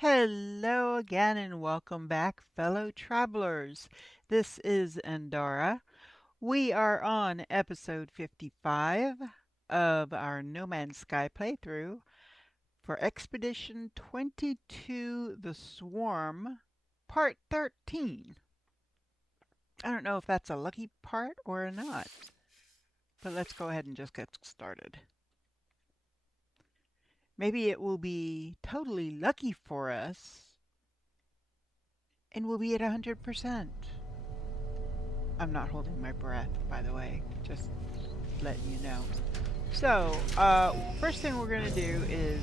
Hello again and welcome back, fellow travelers. This is Andara. We are on episode 55 of our No Man's Sky playthrough for Expedition 22 The Swarm, Part 13. I don't know if that's a lucky part or not, but let's go ahead and just get started. Maybe it will be totally lucky for us and we'll be at 100%. I'm not holding my breath, by the way, just letting you know. So, first thing we're going to do is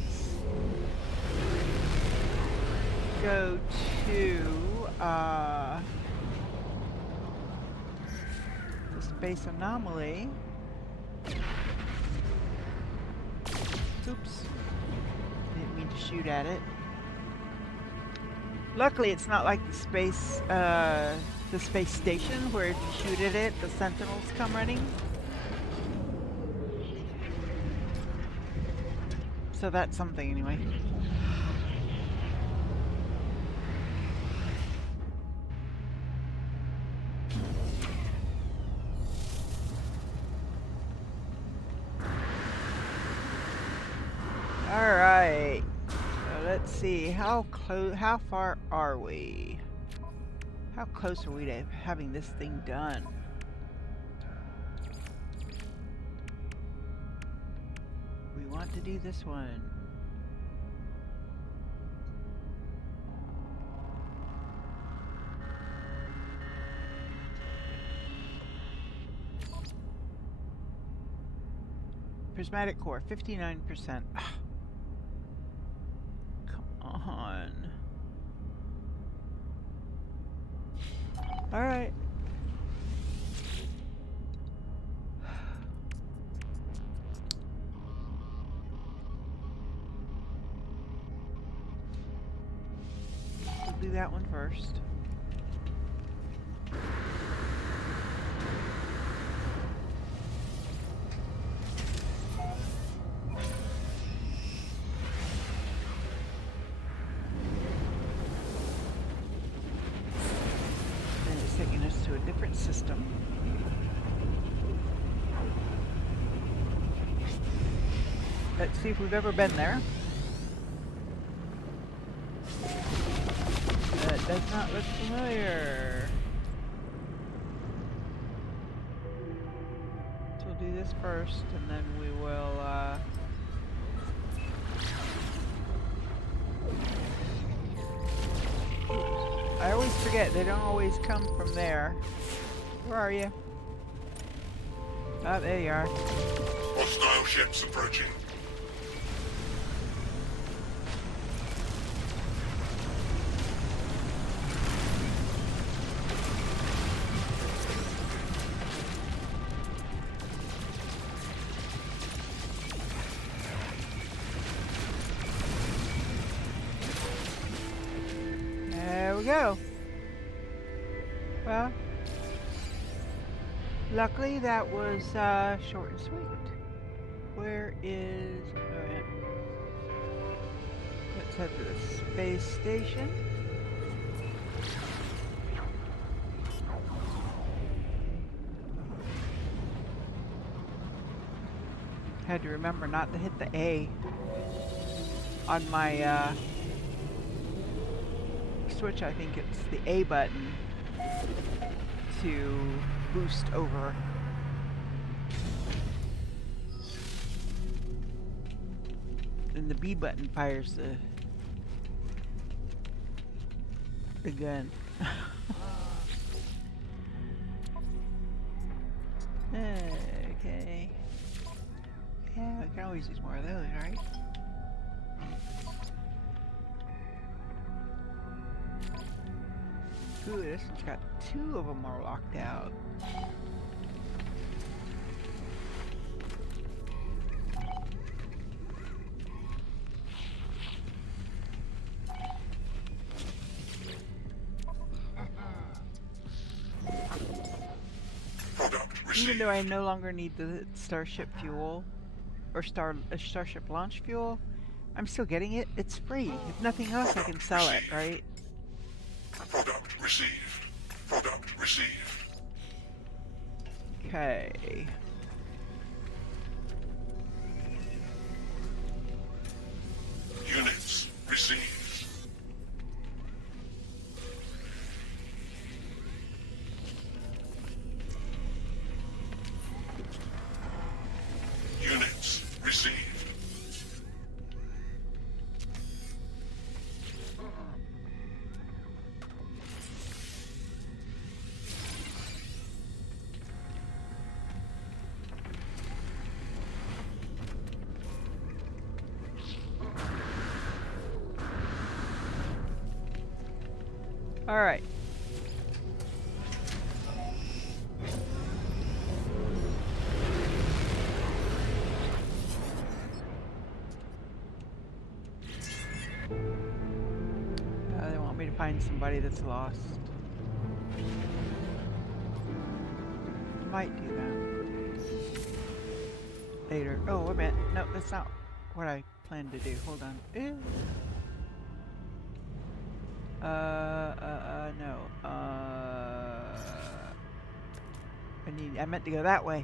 go to the space anomaly. Oops, didn't mean to shoot at it. Luckily, it's not like the space station where if you shoot at it, the sentinels come running. So that's something anyway. All right. So let's see. How far are we? How close are we to having this thing done? We want to do this one. Prismatic Core, 59%. Come on. All right. We'll do that one first. And it's taking us to a different system. Let's see if we've ever been there. That does not look familiar. So we'll do this first, and then we will, I always forget, they don't always come from there. Where are you? Oh, there you are. Hostile ships approaching. There we go. Well, luckily that was short and sweet. Where is... Oh, yeah. Let's head to the space station. Had to remember not to hit the A on my switch. I think it's the A button to boost over. And the B button fires the gun. Okay. Yeah, we can always use more of those, right? Ooh, this one's got 2 of them are locked out. Even though I no longer need the starship fuel or starship launch fuel, I'm still getting it. It's free. If nothing else, I can Product sell it, received. right? Product received. Product received. Okay. Units received. Units received. All right. They want me to find somebody that's lost. Might do that later. Oh, wait a minute. No, that's not what I planned to do. Hold on. No. I meant to go that way.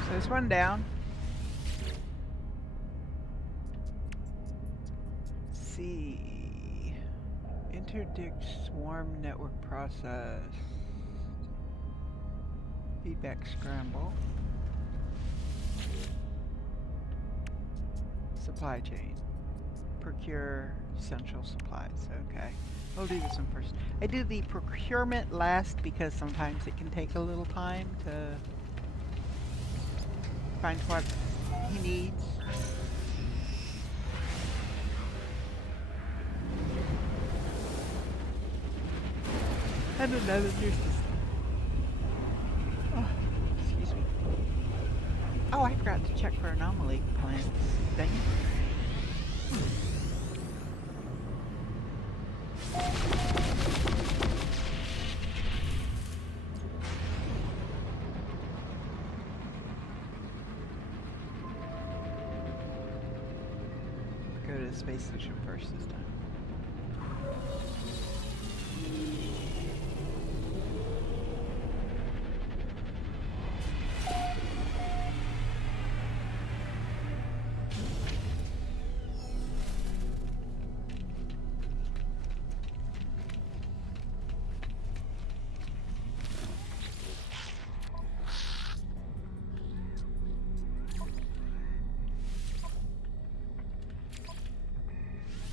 So there's one down. Let's see. Interdict swarm network process. Feedback scramble. Supply chain. Procure essential supplies. Okay. We'll do this one first. I do the procurement last because sometimes it can take a little time to find what he needs. And another new system. Oh, excuse me. Oh, I forgot to check for anomaly plants. Dang it. Go to the space station first this time.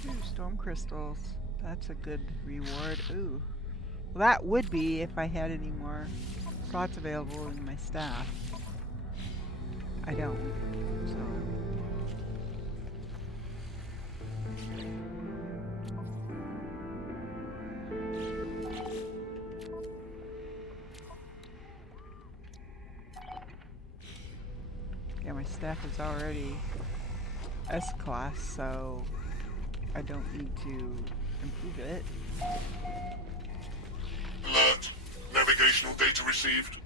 Ooh, storm crystals. That's a good reward. Ooh. Well, that would be if I had any more slots available in my staff. I don't. So. Yeah, my staff is already S-class, so I don't need to improve it. Alert. Navigational data received.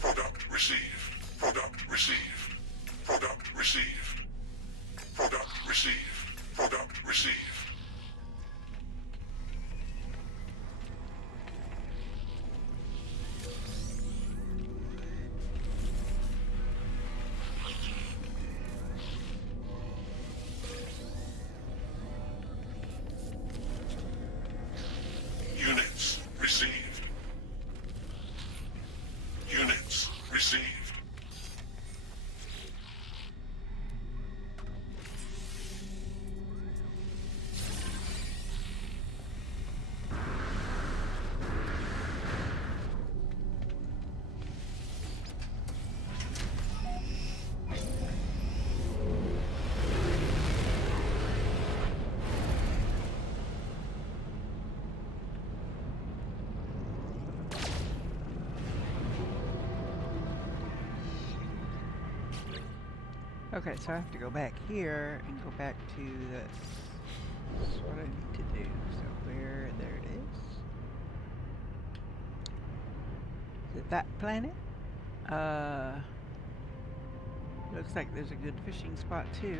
Product received. Product received. Product received. Product received. Product received. Okay, so I have to go back here and go back to this. That's what I need to do. So there it is. Is it that planet? Uh, looks like there's a good fishing spot too.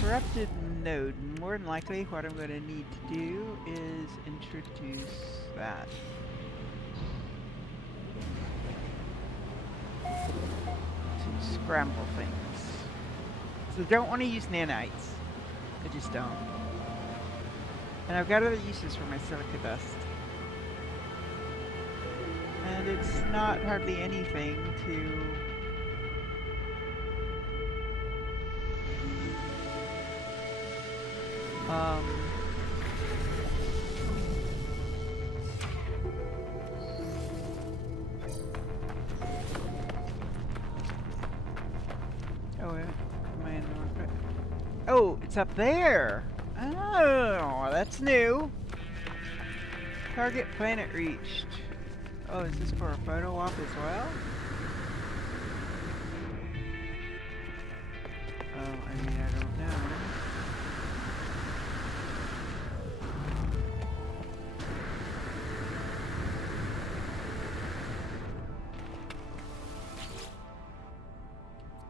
Corrupted node. More than likely, what I'm going to need to do is introduce that to scramble things. So don't want to use nanites. I just don't. And I've got other uses for my silica dust. And it's not hardly anything to um, oh, wait, am I in the wrong place? Oh, it's up there. Oh, that's new. Target planet reached. Oh, is this for a photo op as well? Oh, I mean, I don't know.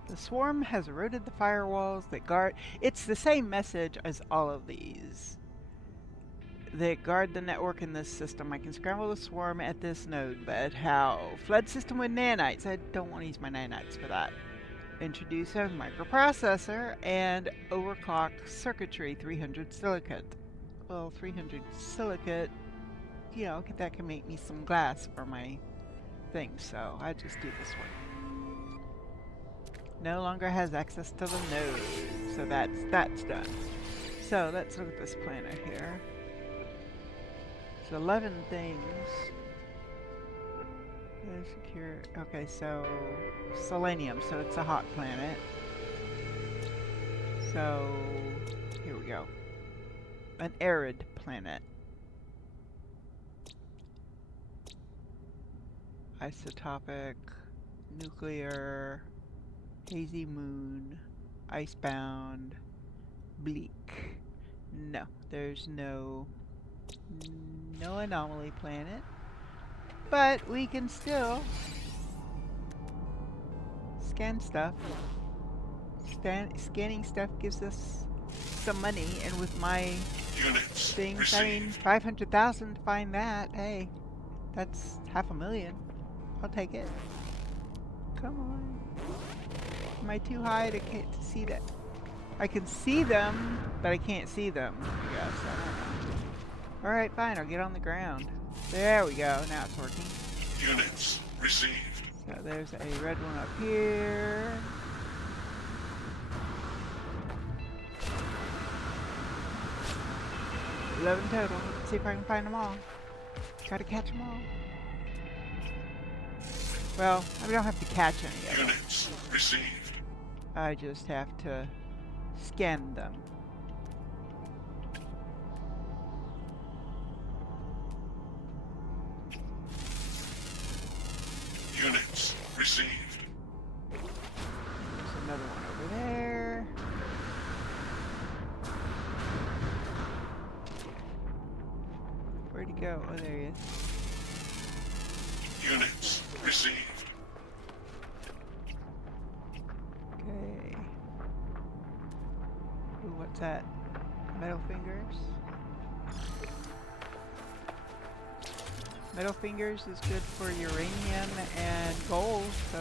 The swarm has eroded the firewalls that guard. It's the same message as all of these. That guard the network in this system. I can scramble the swarm at this node, but how? Flood system with nanites. I don't want to use my nanites for that. Introduce a microprocessor and overclock circuitry 300 silicate. Well, 300 silicate, you know, that can make me some glass for my thing, so I just do this one. No longer has access to the node, so that's done. So let's look at this planet here. It's 11 things. Secure. Okay, so selenium. So it's a hot planet. So here we go. An arid planet. Isotopic, nuclear, hazy moon, icebound, bleak. No, there's no anomaly planet. But we can still scan stuff. Scanning stuff gives us some money, and with my Units things, received. I mean, 500,000 to find that. Hey, that's $500,000. I'll take it. Come on. Am I too high to see that? I can see them, but I can't see them. I guess. I don't know. All right, fine. I'll get on the ground. There we go. Now it's working. Units received. So there's a red one up here. $11 total. Let's see if I can find them all. Gotta catch them all. Well, I don't have to catch any of them. Units received. I just have to scan them. Units received. There's another one over there. Where'd he go? Oh, there he is. Units received. Okay. Ooh, what's that? Metal fingers? Metal fingers is good for uranium and gold, so...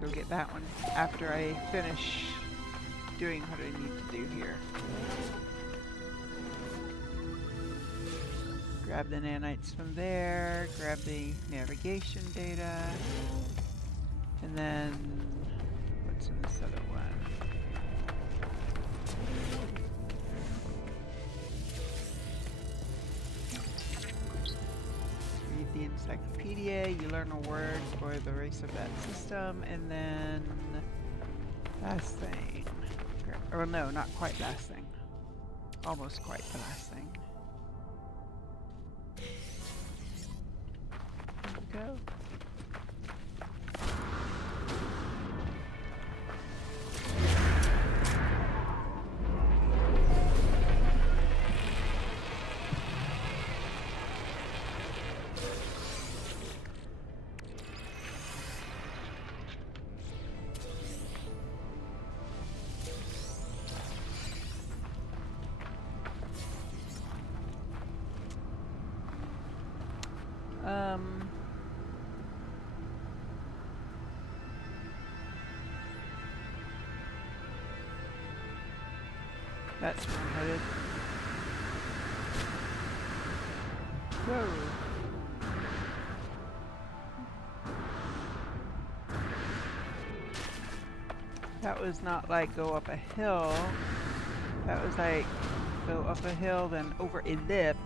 go get that one after I finish doing what I need to do here. Grab the nanites from there, grab the navigation data, and then what's in this other one? Read the encyclopedia, you learn a word for the race of that system, and then last thing. Or no, not quite last thing. Almost quite the last thing. There we go. That's where I'm headed. Whoa. That was not like go up a hill. That was like go up a hill, then over a lip.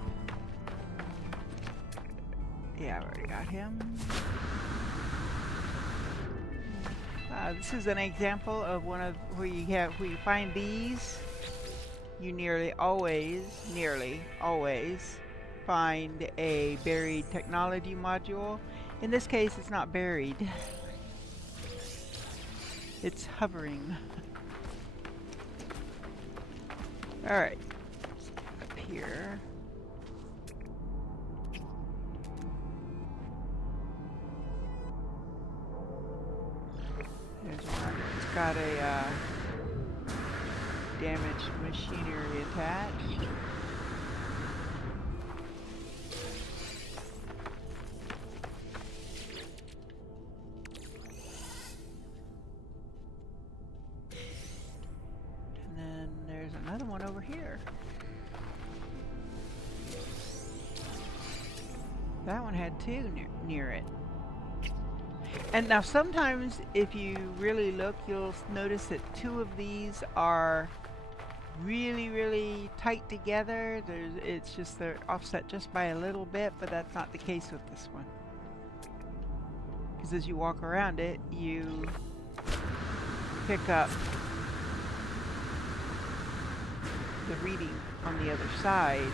Yeah, I already got him. This is an example of one of where you find these. You nearly always find a buried technology module. In this case, it's not buried. It's hovering. Alright, up here. There's one. It's got a damaged machinery attached. And then there's another one over here. That one had two near it. And now sometimes if you really look, you'll notice that two of these are really tight together. It's just they're offset just by a little bit, but that's not the case with this one. Because as you walk around it, you pick up the reading on the other side.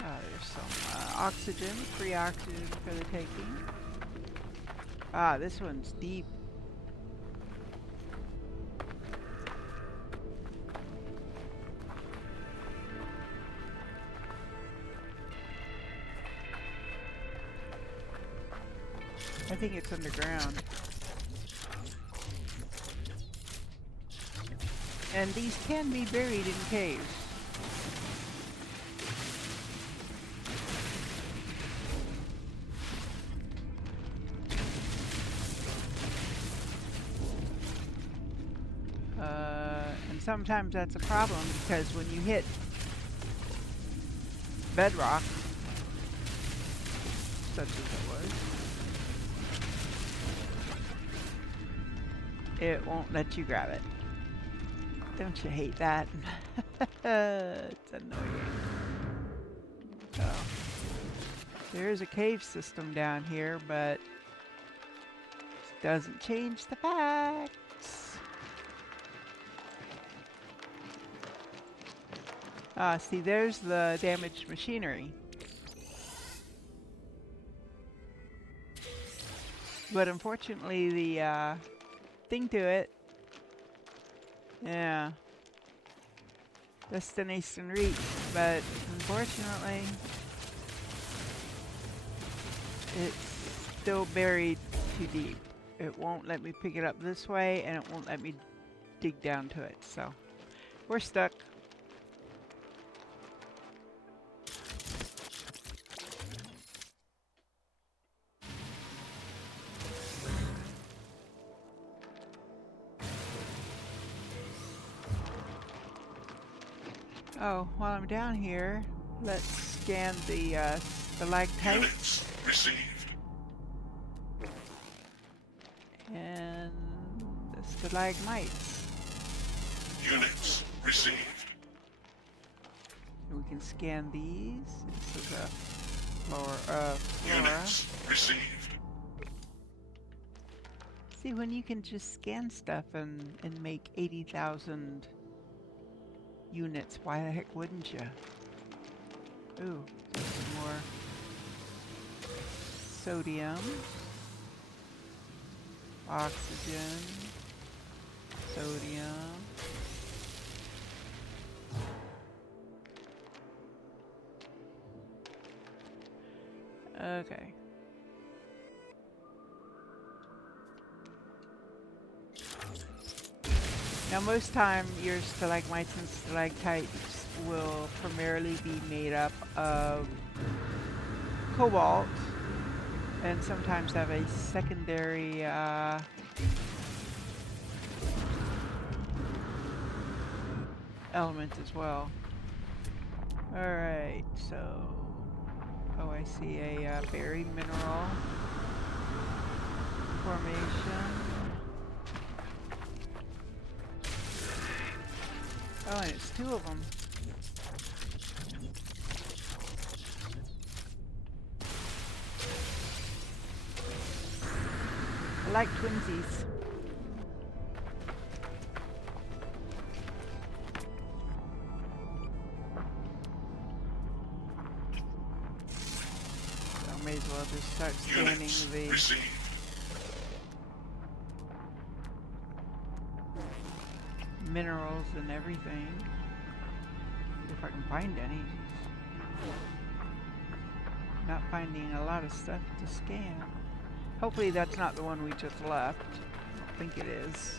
There's some oxygen, free oxygen for the taking. This one's deep. I think it's underground. And these can be buried in caves. And sometimes that's a problem because when you hit bedrock, such as it was, it won't let you grab it. Don't you hate that? It's annoying. Oh. There is a cave system down here, but it doesn't change the facts. See, there's the damaged machinery. But unfortunately, the thing to it, yeah, destination reached, but unfortunately, it's still buried too deep. It won't let me pick it up this way, and it won't let me dig down to it, so we're stuck. Oh, while I'm down here, let's scan the stalactites Units received. and the stalagmites. Units received. And we can scan these. This is a flora. Units received. See, when you can just scan stuff and make 80,000 units, why the heck wouldn't you? Ooh, there's some more sodium, oxygen, sodium. Okay. Now most time your stalagmites and stalactites will primarily be made up of cobalt and sometimes have a secondary element as well. Alright, so... Oh, I see a buried mineral formation. Oh, and it's two of them. I like twinsies. So I may as well just start scanning Units the received. minerals and everything. If I can find any. Not finding a lot of stuff to scan. Hopefully that's not the one we just left. I don't think it is.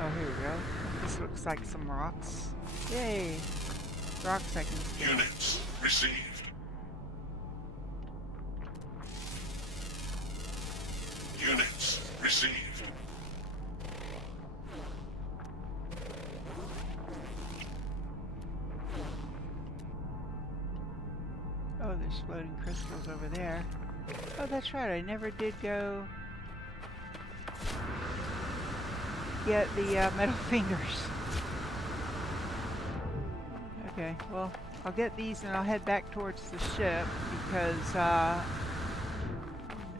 Oh, here we go. This looks like some rocks. Yay! Rocks I can scan. Units received. Units received. Oh, there's floating crystals over there. Oh, that's right. I never did go get the metal fingers. Okay, well, I'll get these and I'll head back towards the ship because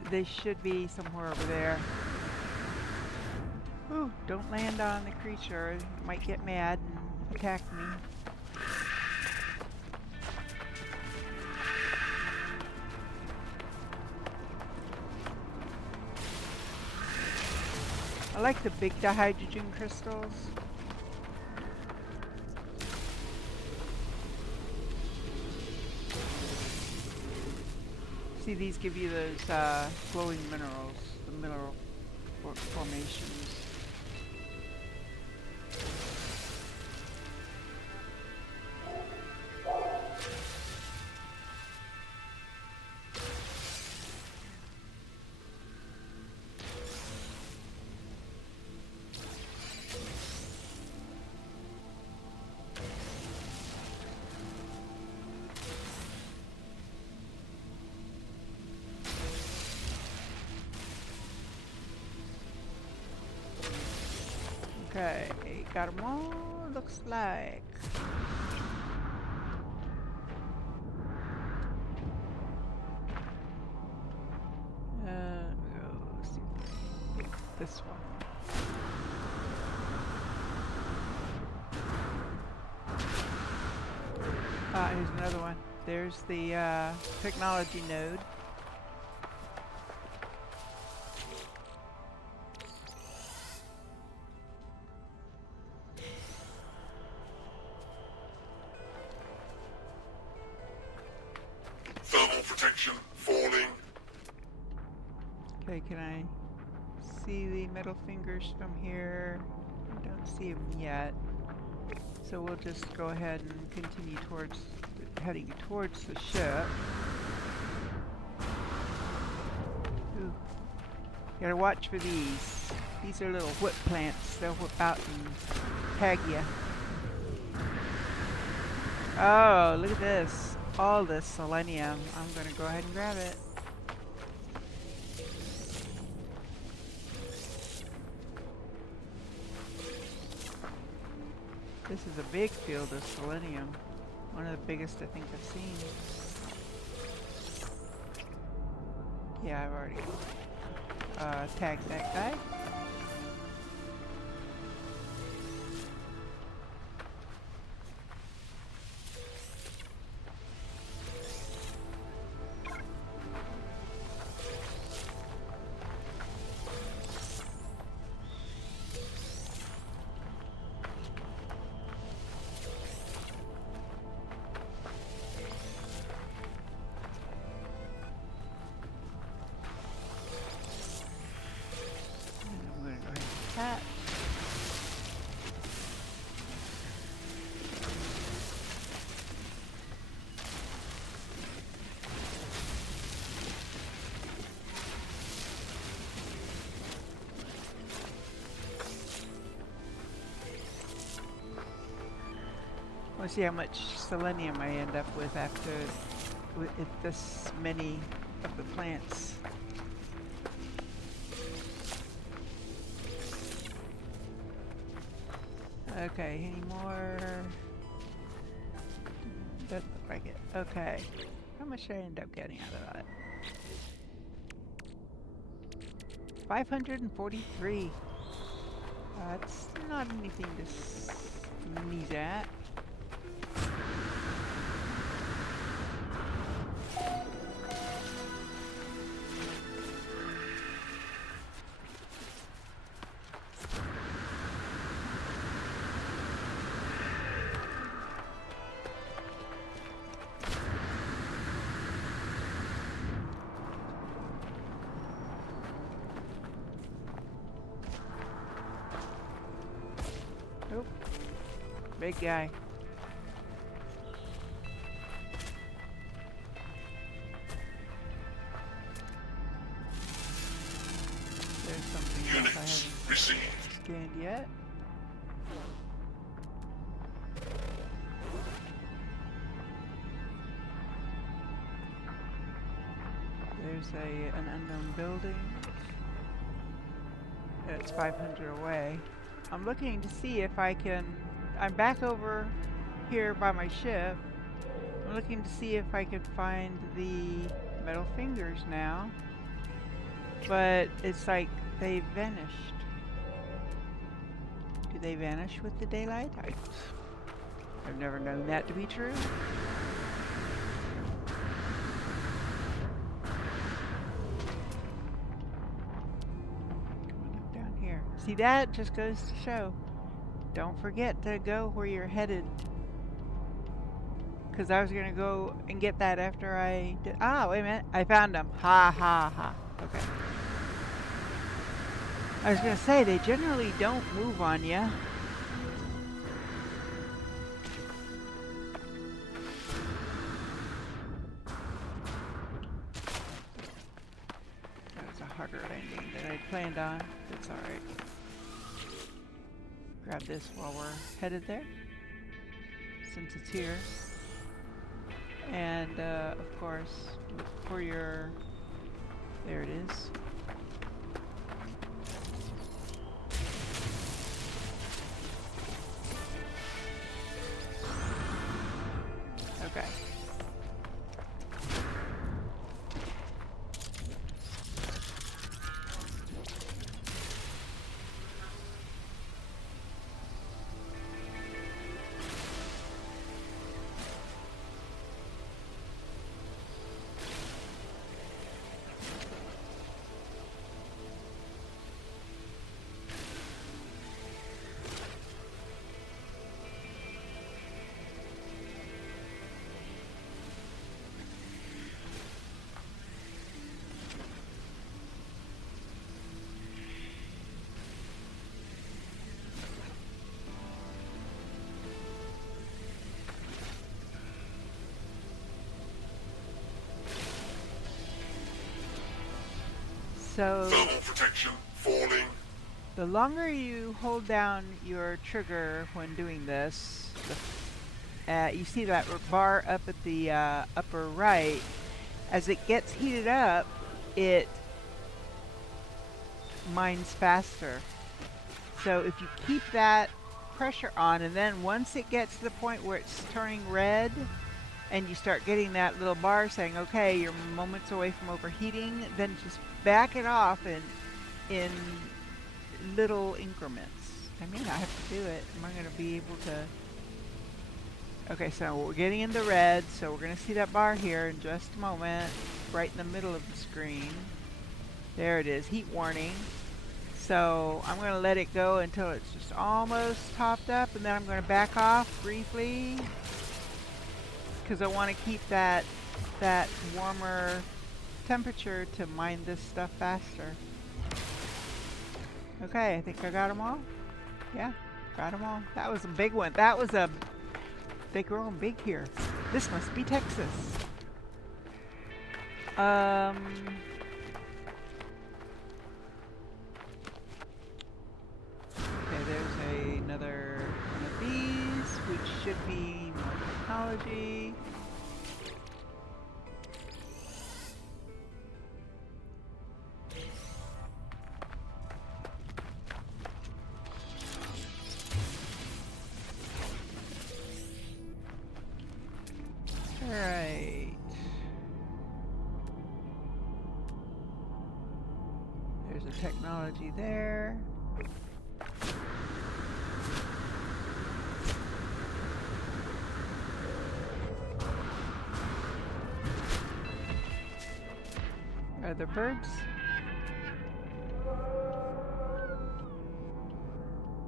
they should be somewhere over there. Ooh, don't land on the creature. It might get mad and attack me. I like the big dihydrogen crystals. See, these give you those glowing minerals, the mineral formations. Okay, got them all, looks like. Go see this one. Here's another one. There's the technology node. Thermal protection falling. Okay, can I see the metal fingers from here? I don't see them yet. So we'll just go ahead and continue towards, heading towards the ship. Ooh. Gotta watch for these. These are little whip plants. They'll whip out and tag you. Oh, look at this. All this selenium. I'm going to go ahead and grab it. This is a big field of selenium. One of the biggest I think I've seen. Yeah, I've already tagged that guy. That. We'll see how much selenium I end up with after with this many of the plants. Okay, any more? Doesn't look like it. Okay. How much did I end up getting out of that? 543. That's not anything to sneeze at. Nope. Big guy. There's something else I Units haven't received. scanned yet. There's an unknown building. It's 500 away. I'm looking to see if I can... I'm back over here by my ship. I'm looking to see if I can find the metal fingers now. But it's like they vanished. Do they vanish with the daylight? I've never known that to be true. Down here. See, that just goes to show. Don't forget to go where you're headed. Because I was going to go and get that after I did. Ah, wait a minute. I found them. Ha, ha, ha. Okay. I was going to say, they generally don't move on you. That was a harder landing than I planned on. It's alright. Grab this while we're headed there, since it's here. And, of course, look for your... There it is. Okay. So, Thermal protection falling. The longer you hold down your trigger when doing this, you see that bar up at the upper right. As it gets heated up, it mines faster. So if you keep that pressure on, and then once it gets to the point where it's turning red, and you start getting that little bar saying, okay, you're moments away from overheating, then just back it off in little increments. I may not have to do it. Am I going to be able to? Okay, so we're getting in the red, so we're going to see that bar here in just a moment, right in the middle of the screen. There it is, heat warning. So I'm going to let it go until it's just almost topped up, and then I'm going to back off briefly because I want to keep that warmer temperature to mine this stuff faster. Okay, I think I got them all. Yeah, got them all. That was a big one. They grow them big here. This must be Texas. Okay, there's another one of these, which should be more technology. Alright. There's a technology there. Are there birds?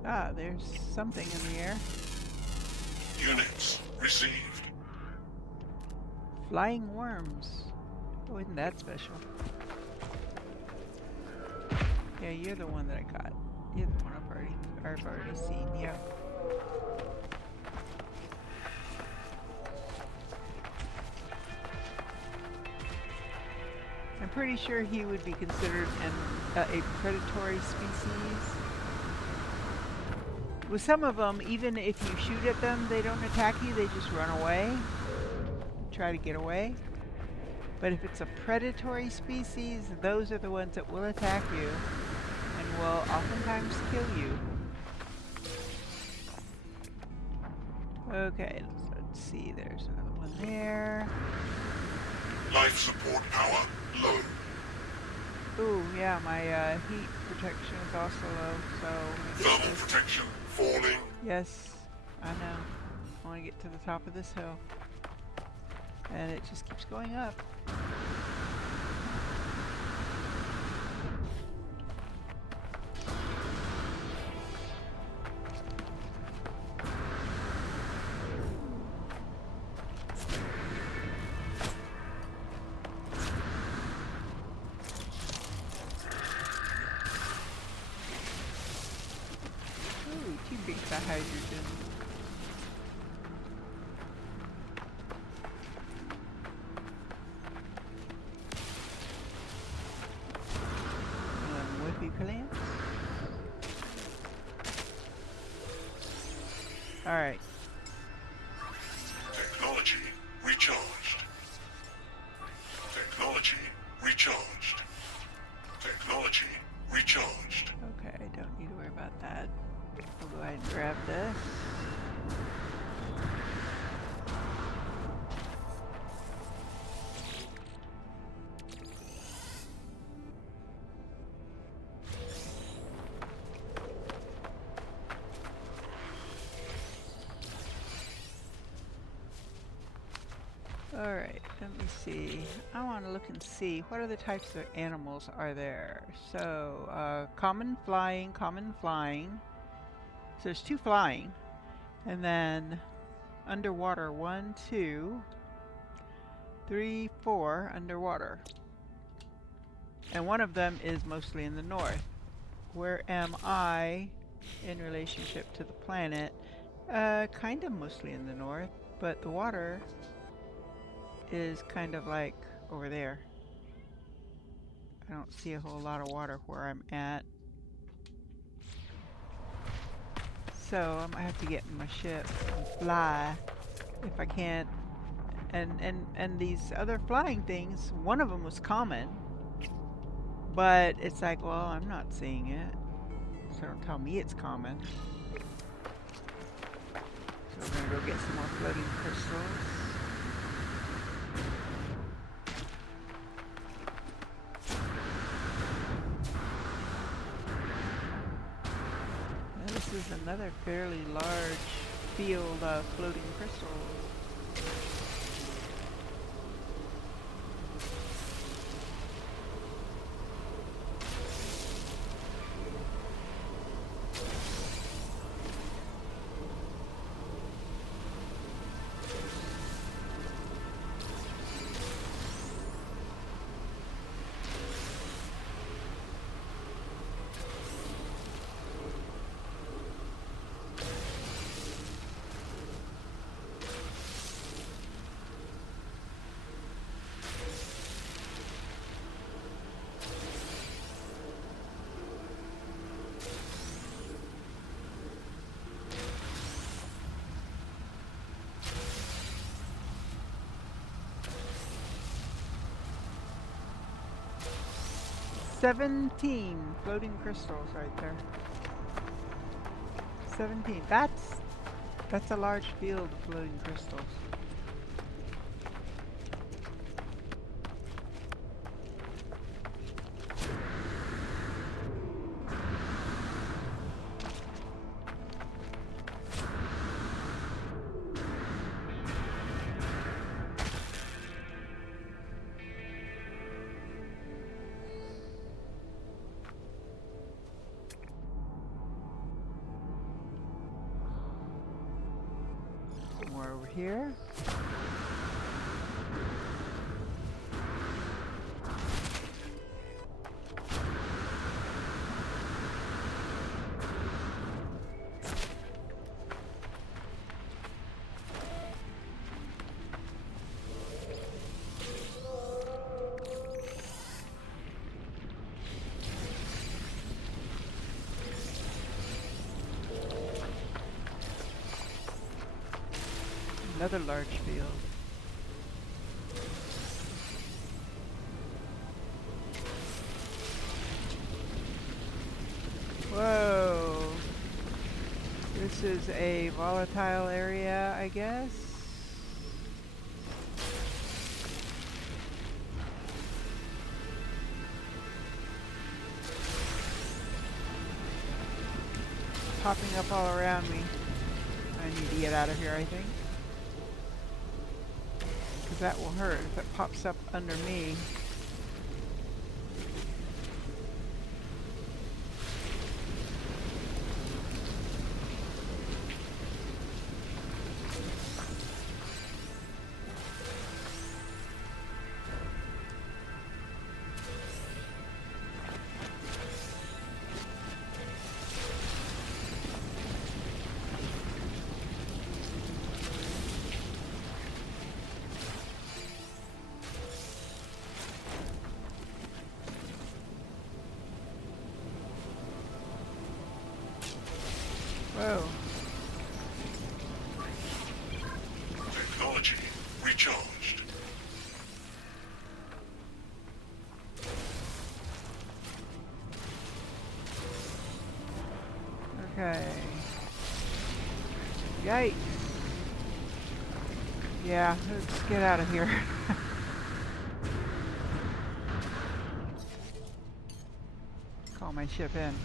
Ah, there's something in the air. Units received. Flying worms. Oh, isn't that special? Yeah, you're the one that I caught. You're the one I've already seen. Yeah. I'm pretty sure he would be considered a predatory species. With some of them, even if you shoot at them, they don't attack you. They just run away, try to get away. But if it's a predatory species, those are the ones that will attack you and will oftentimes kill you. Okay, let's see. There's another one there. Life support power low. Ooh, yeah, my heat protection is also low, so... Thermal protection falling. Yes, I know. I want to get to the top of this hill. And it just keeps going up. Ooh, too big for hydrogen. Would-be plants. Alright. Technology recharged. Technology recharged. Technology recharged. Okay, I don't need to worry about that. I'll go ahead and grab this. Alright, let me see. I want to look and see what other types of animals are there. So, common flying. So there's two flying. And then underwater, 1, 2, 3, 4 underwater. And one of them is mostly in the north. Where am I in relationship to the planet? Kind of mostly in the north, but the water is kind of like over there. I don't see a whole lot of water where I'm at. So I'm gonna have to get in my ship and fly if I can't. And these other flying things, one of them was common, but it's like, well, I'm not seeing it, so don't tell me it's common. So we're gonna go get some more floating crystals. And this is another fairly large field of floating crystals. 17 floating crystals right there. 17. That's a large field of floating crystals. More over here. Another large field. Whoa. This is a volatile area, I guess. Popping up all around me. I need to get out of here, I think. Because that will hurt if it pops up under me. Whoa. Technology recharged. Okay. Yikes. Yeah, let's get out of here. Call my ship in.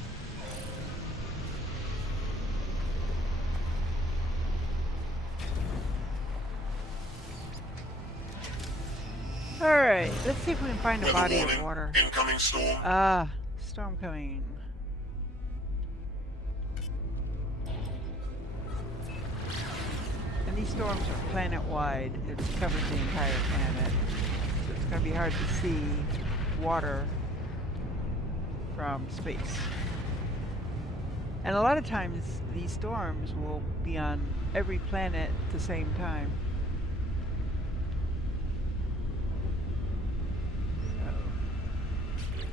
Alright, let's see if we can find a Weather body warning. of water. Incoming storm. Ah, storm coming. And these storms are planet-wide. It covers the entire planet. So it's going to be hard to see water from space. And a lot of times these storms will be on every planet at the same time.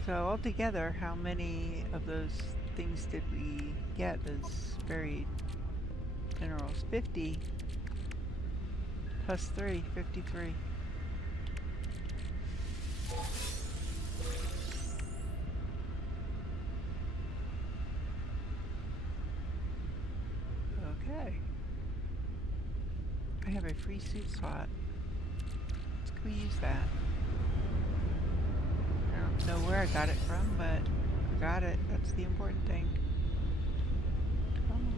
So altogether, how many of those things did we get is very Minerals 50 plus 3, 53. Okay. I have a free suit slot. Let's go use that. I don't know where I got it from, but I got it. That's the important thing. Come on.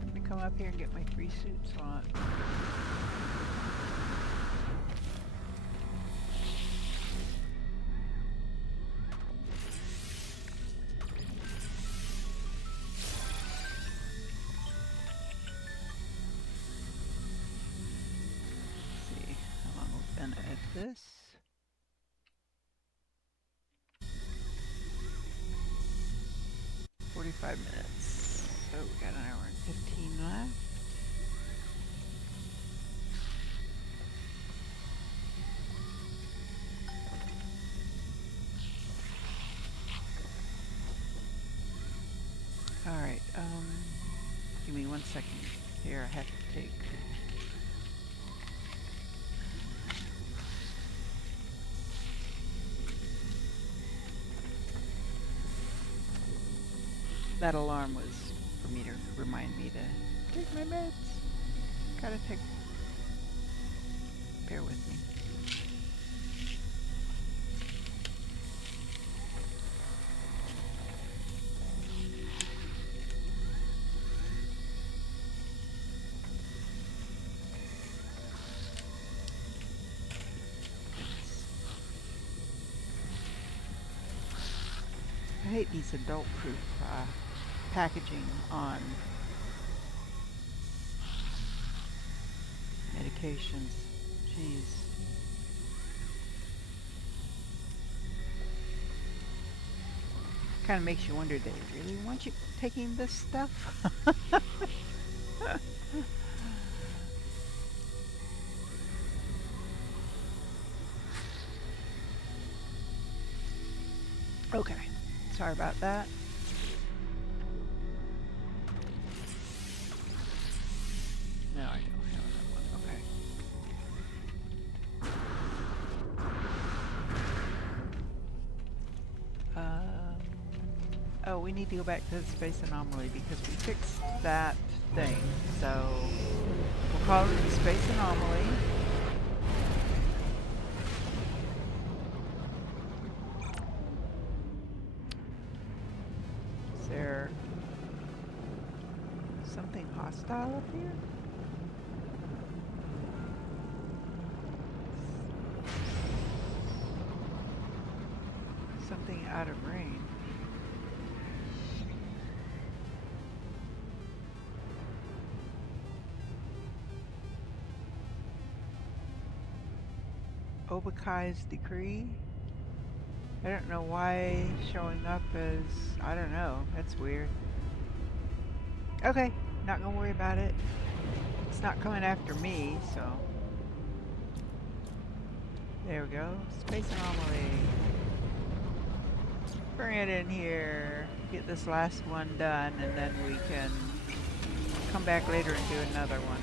Let me come up here and get my free suit slot. See how long we've been at this. 45 minutes. So we got an hour and 15 left. Alright, give me 1 second. Here, I have to take that alarm was for me to remind me to take my meds. Gotta take. Bear with me. I hate these adult-proof packaging on medications. Jeez. Kind of makes you wonder, they really want you taking this stuff? Okay. Sorry about that. No, I don't have that one. Okay. Oh, we need to go back to the space anomaly because we fixed that thing. So we'll call it the space anomaly. Is there something hostile up here? Something out of range. Obakai's decree. I don't know why showing up as, I don't know, that's weird. Okay, not gonna worry about it. It's not coming after me, so. There we go, space anomaly. Bring it in here, get this last one done, and then we can come back later and do another one.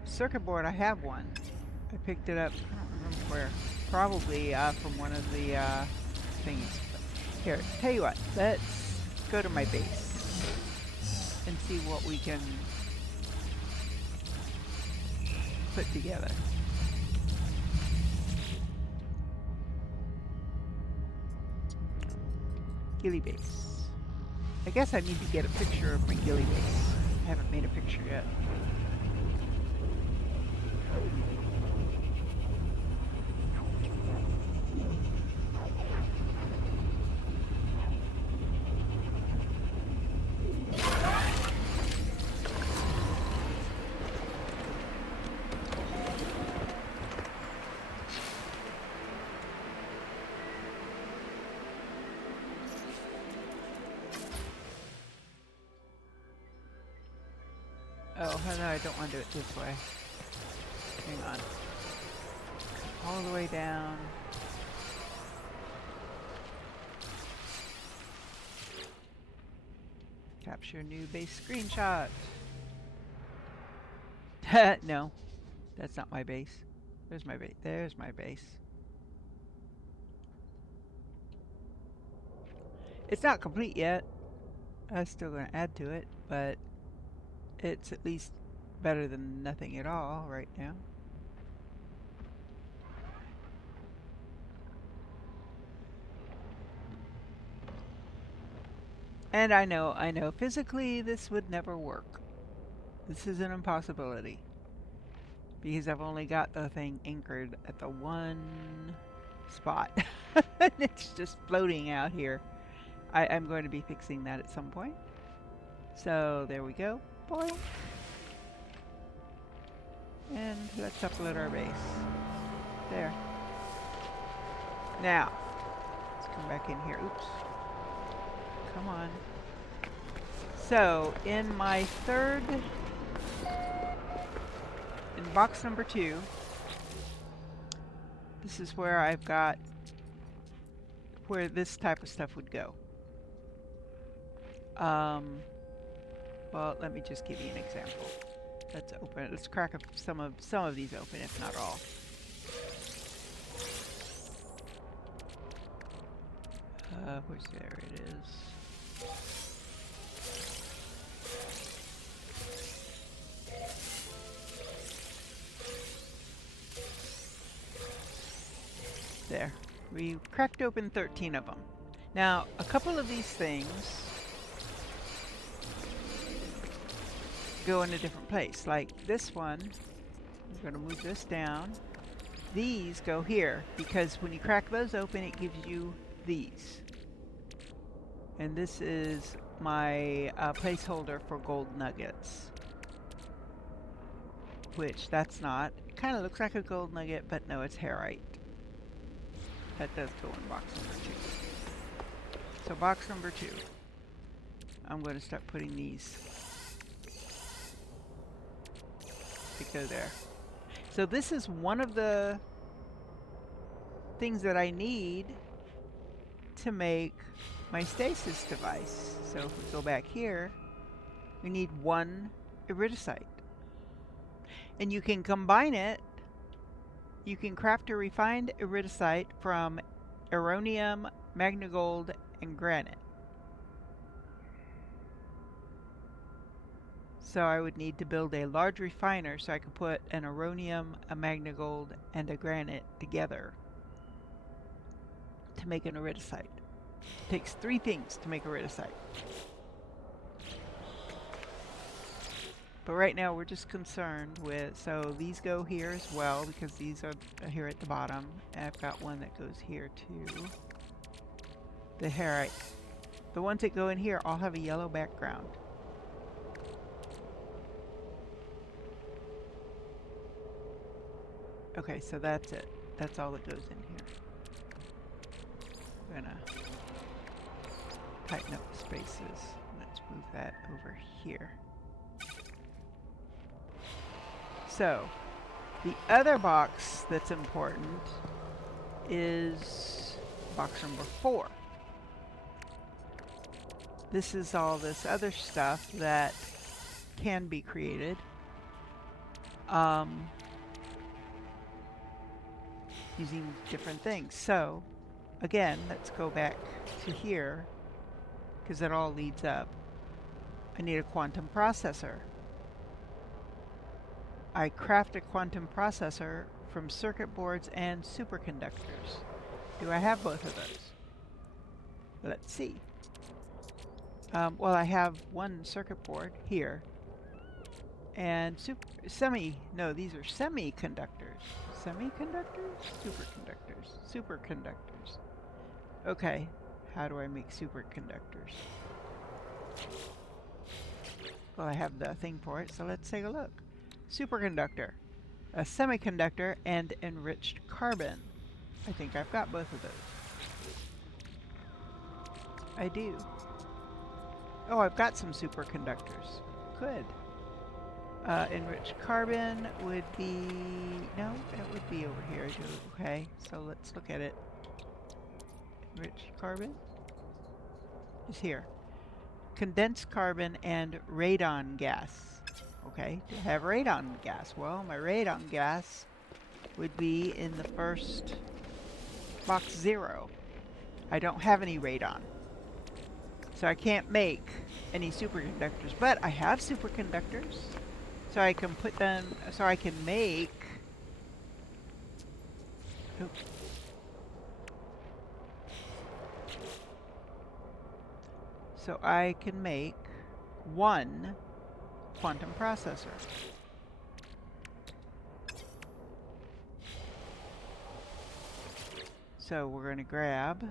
circuit board, I have one. I picked it up, I don't remember where. Probably from one of the thingies. Here, tell you what, let's go to my base and see what we can put together. Ghillie base. I guess I need to get a picture of my ghillie base. I haven't made a picture yet. Oh, no, I don't want to do it this way. Hang on. All the way down. Capture new base screenshot. No, that's not my base. There's my base. There's my base. It's not complete yet. I'm still going to add to it, but it's at least better than nothing at all right now. And I know, physically this would never work. This is an impossibility. Because I've only got the thing anchored at the one spot. It's just floating out here. I'm going to be fixing that at some point. So there we go. Boing. And let's upload our base. There. Now, let's come back in here. Oops. Come on. So, in my third, in box number 2, this is where I've got, where this type of stuff would go. Well, let me just give you an example. Let's open it. Let's crack some of these open, if not all. Where's there? It is. There. We cracked open 13 of them. Now, a couple of these things go in a different place. Like this one, I'm going to move this down. These go here because when you crack those open, it gives you these. And this is my placeholder for gold nuggets. Which that's not. It kind of looks like a gold nugget, but no, it's herite. That does go in box number 2. So box number 2. I'm going to start putting these. They go there. So this is one of the things that I need to make my stasis device. So if we go back here, we need 1 iridesite. And you can combine it. You can craft a refined iridesite from ironium, magnagold, and granite. So I would need to build a large refiner so I could put an ironium, a magnagold, and a granite together to make an iridesite. It takes 3 things to make iridesite. But right now we're just concerned with, so these go here as well because these are here at the bottom. And I've got one that goes here too. The herite. The ones that go in here all have a yellow background. Okay, so that's it. That's all that goes in here. I'm gonna tighten up the spaces. Let's move that over here. So, the other box that's important is box number 4. This is all this other stuff that can be created. um, using different things. So, again, let's go back to here because it all leads up. I need a quantum processor. I craft a quantum processor from circuit boards and superconductors. Do I have both of those? Let's see. Well, I have one circuit board here. And no, these are semiconductors. Semiconductors? Superconductors. Superconductors. Okay, how do I make superconductors? Well, I have the thing for it, so let's take a look. Superconductor, a semiconductor, and enriched carbon. I think I've got both of those. I do. Oh, I've got some superconductors. Good. Enriched carbon would be... No, it would be over here. Okay, so let's look at it. Enriched carbon is here. Condensed carbon and radon gas. Okay, to have radon gas. Well, my radon gas would be in the first box 0. I don't have any radon. So I can't make any superconductors, but I have superconductors. So I can put them, so I can make, oops. So I can make one quantum processor. So we're going to grab,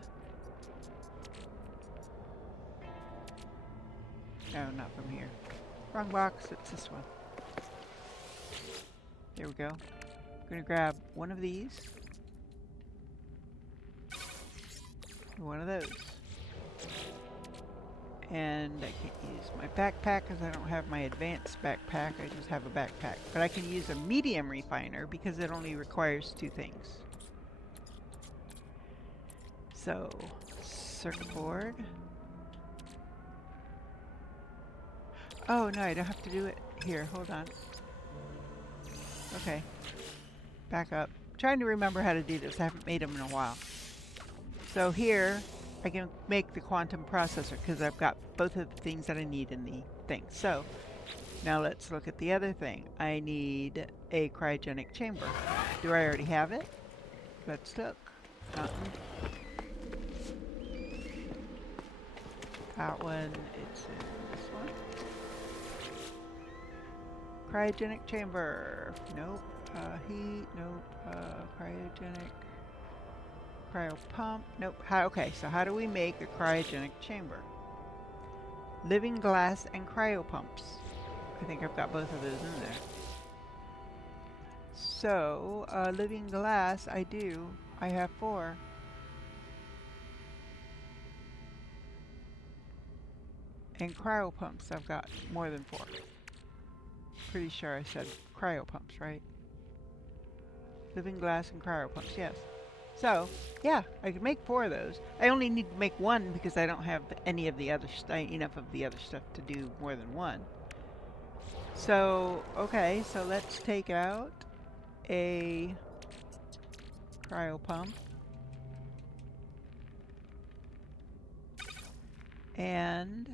no, not from here. Wrong box, it's this one. There we go. I'm going to grab one of these. And one of those. And I can't use my backpack because I don't have my advanced backpack. I just have a backpack. But I can use a medium refiner because it only requires 2 things. So, circuit board. Oh, no, I don't have to do it here. Hold on. Okay. Back up. I'm trying to remember how to do this. I haven't made them in a while. So here, I can make the quantum processor because I've got both of the things that I need in the thing. So now let's look at the other thing. I need a cryogenic chamber. Do I already have it? Let's look. That one, it's in this one. Cryogenic chamber. Nope. Heat. Nope. Cryogenic. Cryo pump. Nope. Okay, so how do we make a cryogenic chamber? Living glass and cryo pumps. I think I've got both of those in there. So, living glass, I do. I have 4. And cryo pumps, I've got more than 4. Pretty sure I said cryo pumps, right? Living glass and cryo pumps, yes. So, yeah, I could make 4 of those. I only need to make 1 because I don't have any of the other enough of the other stuff to do more than 1. So, okay, so let's take out a cryo pump and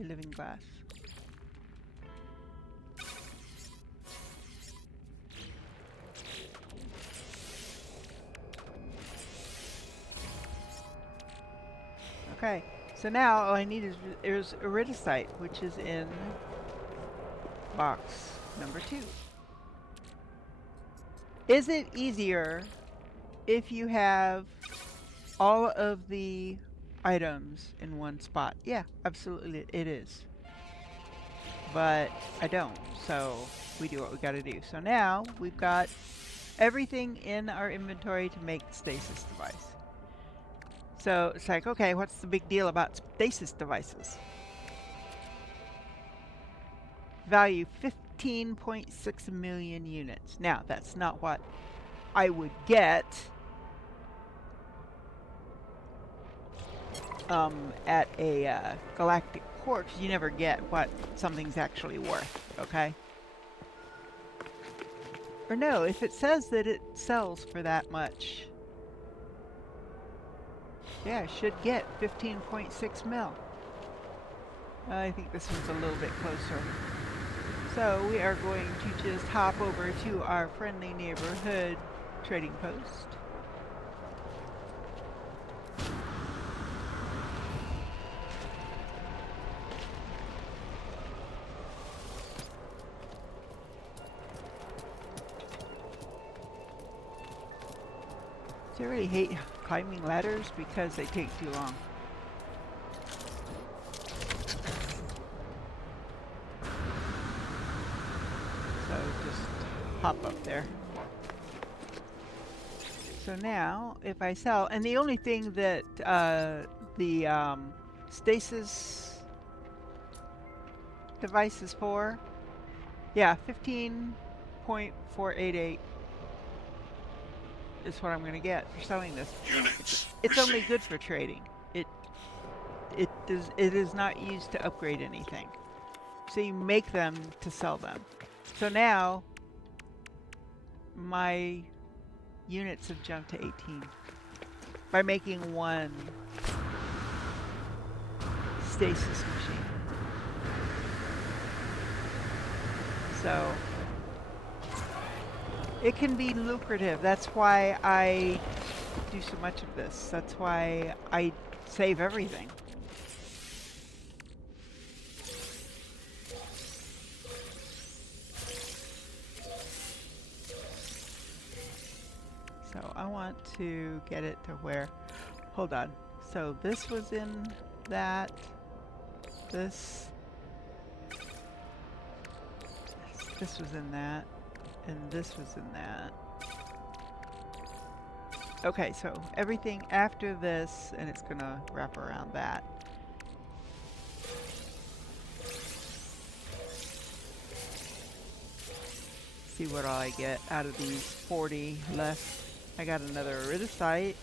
a living glass. Okay, so now all I need is iridesite, which is in box number 2. Is it easier if you have all of the items in one spot? Yeah, absolutely it is. But I don't, so we do what we gotta do. So now we've got everything in our inventory to make the stasis device. So it's like, okay, what's the big deal about stasis devices? Value 15.6 million units. Now, that's not what I would get at a galactic report because you never get what something's actually worth, okay? Or no, if it says that it sells for that much, yeah, I should get 15.6 mil. I think this one's a little bit closer. So we are going to just hop over to our friendly neighborhood trading post. I really hate climbing ladders because they take too long. So just hop up there. So now, if I sell, and the only thing that the stasis device is for, yeah, 15.488 is what I'm going to get for selling this. Units It's only good received. for trading. It is not used to upgrade anything. So you make them to sell them. So now my units have jumped to 18 by making one stasis machine. So it can be lucrative. That's why I do so much of this. That's why I save everything. So I want to get it to where, hold on. So this was in that, this was in that, and this was in that. Okay, so everything after this, and it's gonna wrap around that. See what all I get out of these 40 left. I got another iridesite.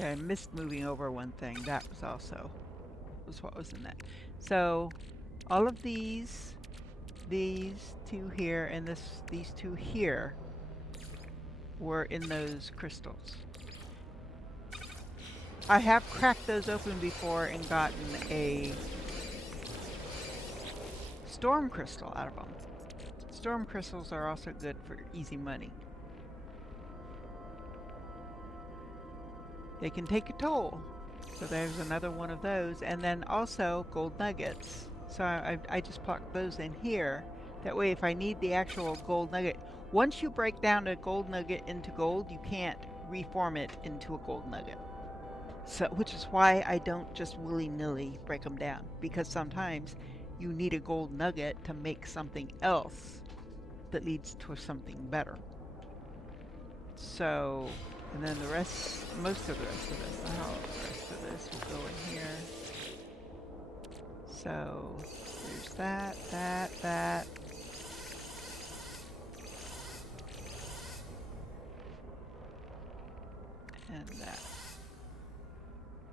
Okay, I missed moving over one thing. That was what was in that. So all of these two here, and these two here were in those crystals. I have cracked those open before and gotten a storm crystal out of them. Storm crystals are also good for easy money. They can take a toll. So there's another one of those. And then also gold nuggets. So I just plucked those in here. That way if I need the actual gold nugget, once you break down a gold nugget into gold, you can't reform it into a gold nugget. So, which is why I don't just willy-nilly break them down. Because sometimes you need a gold nugget to make something else that leads to something better. So, and then the rest, most of the rest of this, not all of the rest of this will go in here. So, there's that, that. And that.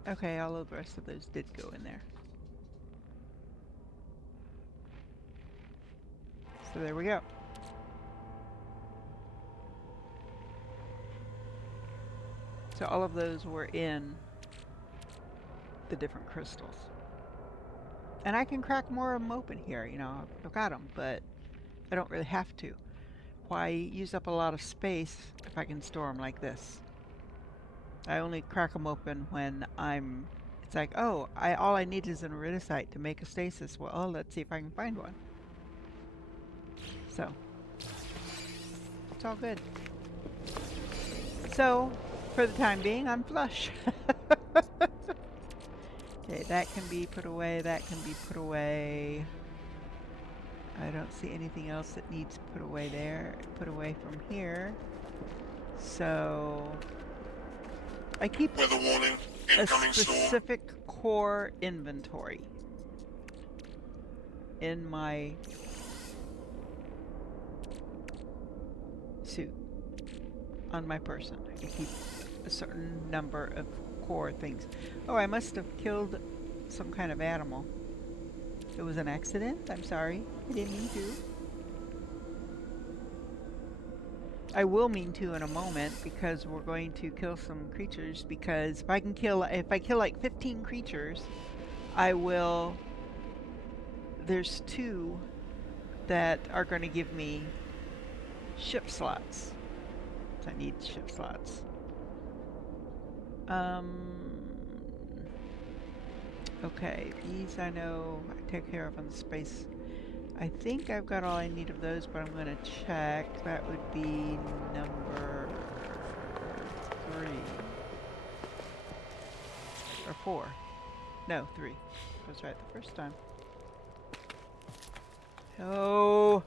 Okay, all of the rest of those did go in there. So there we go. So all of those were in the different crystals. And I can crack more of them open here, you know, I've got them, but I don't really have to. Why use up a lot of space if I can store them like this? I only crack them open when it's like, oh, all I need is an iridesite to make a stasis. Well, let's see if I can find one. So, it's all good. So, for the time being, I'm flush. Okay, that can be put away, that can be put away. I don't don't see anything else that needs put away there, put away from here. So I keep Weather warning. a Incoming storm. specific core inventory in my suit on my person. I keep a certain number of core things. Oh, I must have killed some kind of animal. It was an accident. I'm sorry. I didn't mean to. I will mean to in a moment because we're going to kill some creatures, because if I kill like 15 creatures, I will. There's 2 that are going to give me ship slots. So I need ship slots. Okay, these I know I take care of on the space. I think I've got all I need of those, but I'm going to check. That would be number 3. Or 4. No, 3. I was right the first time. Oh!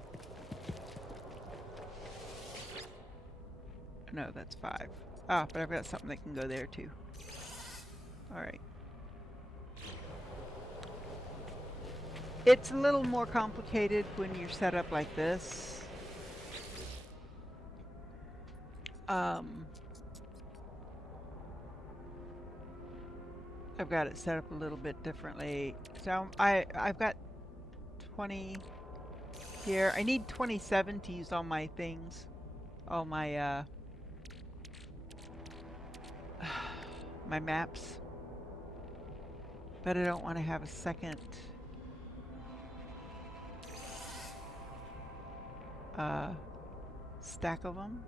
No, that's 5. Ah, but I've got something that can go there too. Alright. It's a little more complicated when you're set up like this. I've got it set up a little bit differently. So I've got 20 here. I need 27 to use all my things. All my my maps. But I don't want to have a second stack of them.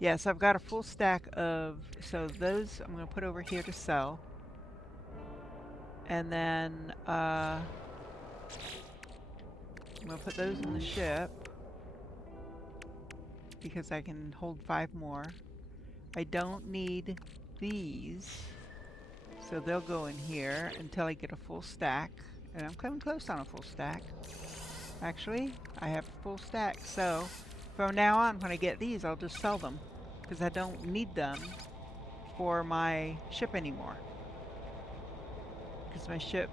Yes, I've got a full stack of, so those I'm going to put over here to sell. And then I'm going to put those in the ship because I can hold 5 more. I don't need these, so they'll go in here until I get a full stack. And I'm coming close on a full stack. Actually, I have a full stack, so from now on when I get these, I'll just sell them because I don't need them for my ship anymore. Because my ship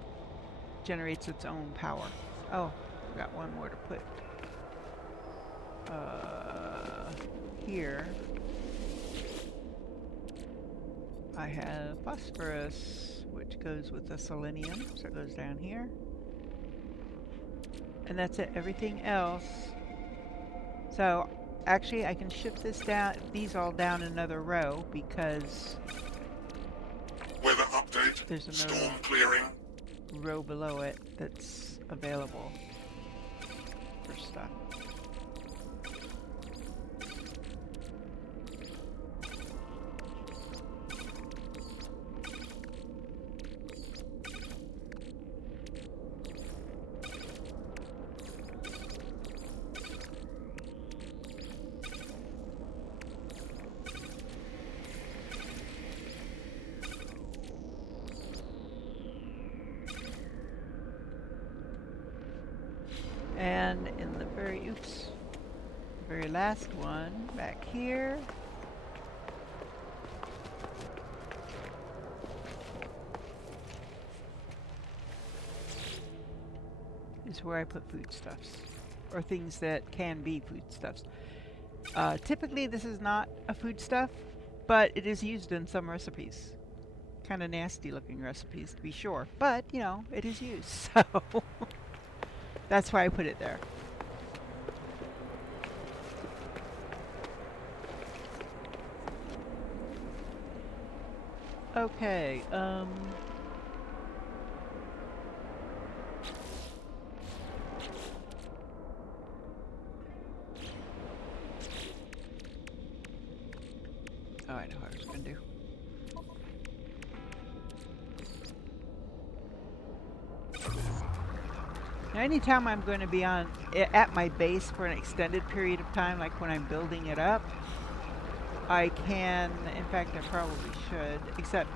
generates its own power. Oh, I've got one more to put here. I have phosphorus, which goes with the selenium, so it goes down here. And that's it. Everything else. So actually I can shift this down, these all down another row because Weather update. there's another Storm clearing. row below it that's available for stuff. And in the very last one back here, is where I put foodstuffs, or things that can be foodstuffs. Typically this is not a foodstuff, but it is used in some recipes. Kind of nasty looking recipes to be sure, but you know, it is used, so that's why I put it there. Okay, oh, I know what I was gonna do. Now, anytime I'm going to be at my base for an extended period of time, like when I'm building it up, I can, in fact I probably should, except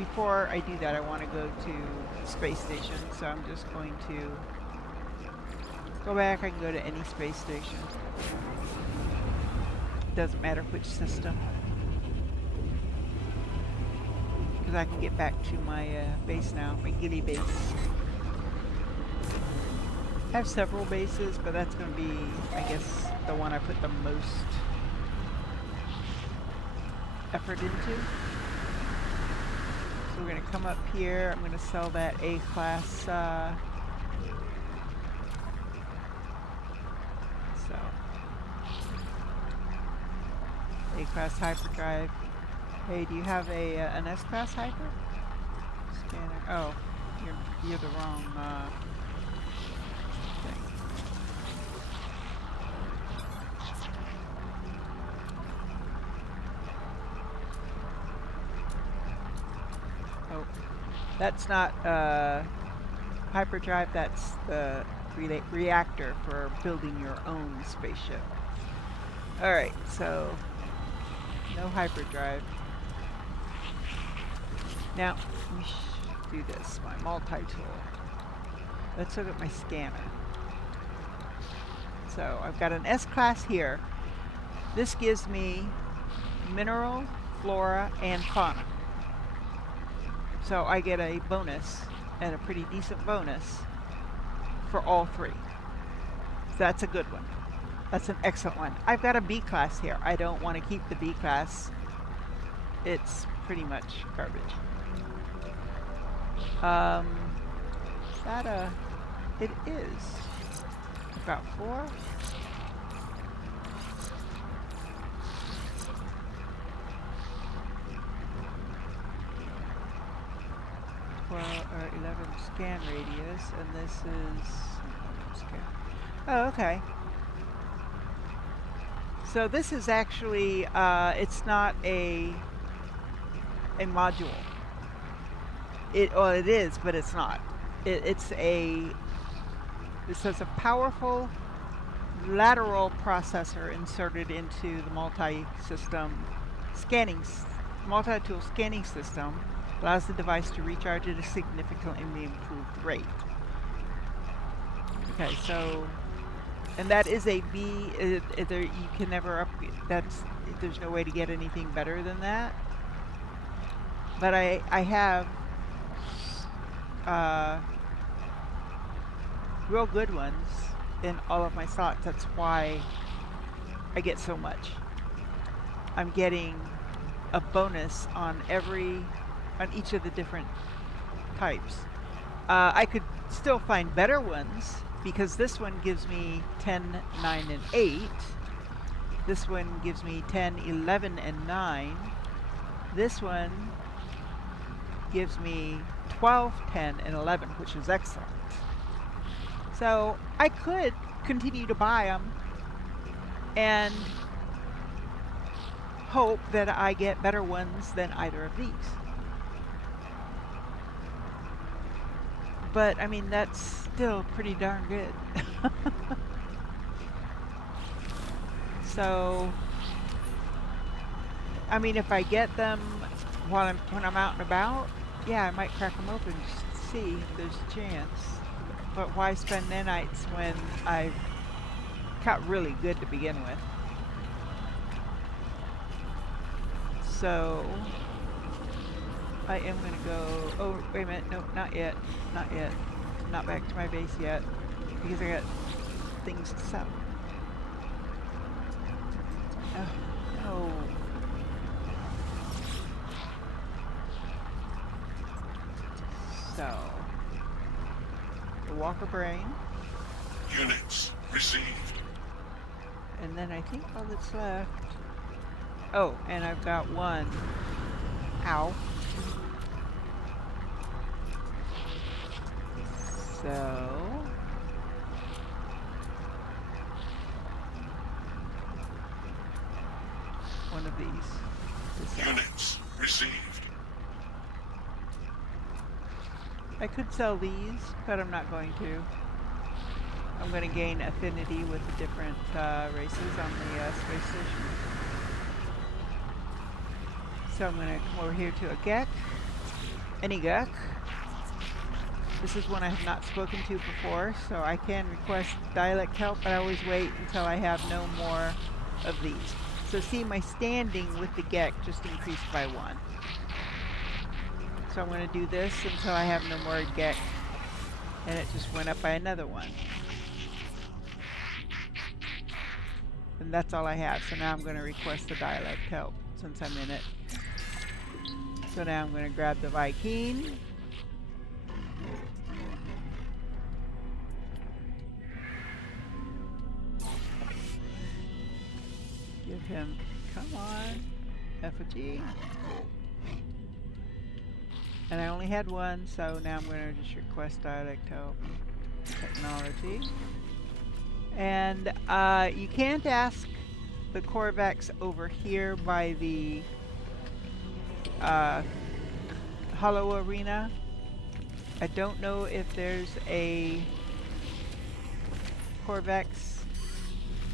before I do that, I want to go to space station. So I'm just going to go back. I can go to any space station. It doesn't matter which system, because I can get back to my base now, my giddy base. I have several bases, but that's going to be, I guess, the one I put the most effort into. So we're going to come up here. I'm going to sell that A-class. So A-class hyperdrive. Hey, do you have an S-class hyper? Scanner. Oh, you're the wrong thing. Oh, that's not hyperdrive. That's the reactor for building your own spaceship. All right, so no hyperdrive. Now we should do this. My multi-tool. Let's look at my scanner. So I've got an S-class here. This gives me mineral, flora, and fauna. So I get a bonus, and a pretty decent bonus, for all three. So that's a good one. That's an excellent one. I've got a B-class here. I don't want to keep the B-class. It's pretty much garbage. Is that a... It is. I've got 4. Well, or 11 scan radius, and this is 11 scan. Oh, okay. So this is actually, it's not a module. Well, it is, but it's not. It says a powerful lateral processor inserted into the multi-system scanning, multi-tool scanning system allows the device to recharge at a significantly improved rate. Okay, so, and that is a B. You can never upgrade. There's no way to get anything better than that. But I have real good ones in all of my slots. That's why I get so much. I'm getting a bonus on each of the different types. I could still find better ones, because this one gives me 10, 9, and 8. This one gives me 10, 11, and 9. This one gives me 12, 10, and 11, which is excellent. So I could continue to buy them and hope that I get better ones than either of these. But I mean, that's still pretty darn good. So, I mean, if I get them when I'm out and about, yeah, I might crack them open just to see if there's a chance. But why spend nanites when I got really good to begin with? So I am going to go... Oh, wait a minute. No, not yet. Not yet. Not back to my base yet, because I got things to sell. Oh, no. So, the Walker Brain. Units received. And then I think all that's left... Oh, and I've got one. Ow. So... one of these. Units received. I could sell these, but I'm not going to. I'm going to gain affinity with the different races on the space station. So I'm going to come over here to a Gek. Any Guk. This is one I have not spoken to before, so I can request dialect help, but I always wait until I have no more of these. So see, my standing with the Gek just increased by 1. So I'm going to do this until I have no more Gek, and it just went up by another 1. And that's all I have. So now I'm going to request the dialect help since I'm in it. So now I'm going to grab the Viking. Give him, come on, effigy. And I only had 1, so now I'm going to just request dialect help. Technology. And you can't ask the Korvax over here by the Hollow Arena. I don't know if there's a Korvax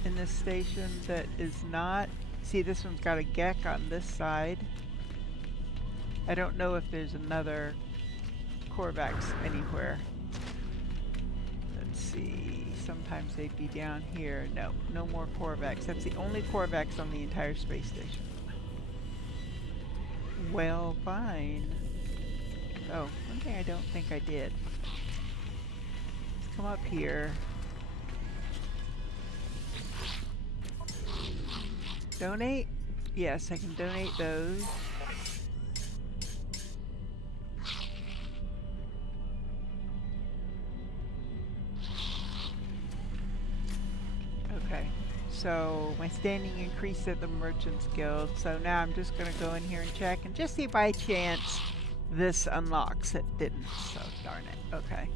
in this station that is not. See, this one's got a Gek on this side. I don't know if there's another Korvax anywhere. Let's see. Sometimes they'd be down here. No, no more Korvax. That's the only Korvax on the entire space station. Well, fine. Oh, one thing I don't think I did. Let's come up here. Donate? Yes, I can donate those. Okay, so my standing increased at the Merchants Guild, so now I'm just going to go in here and check and just see by chance this unlocks. It didn't, so darn it. Okay.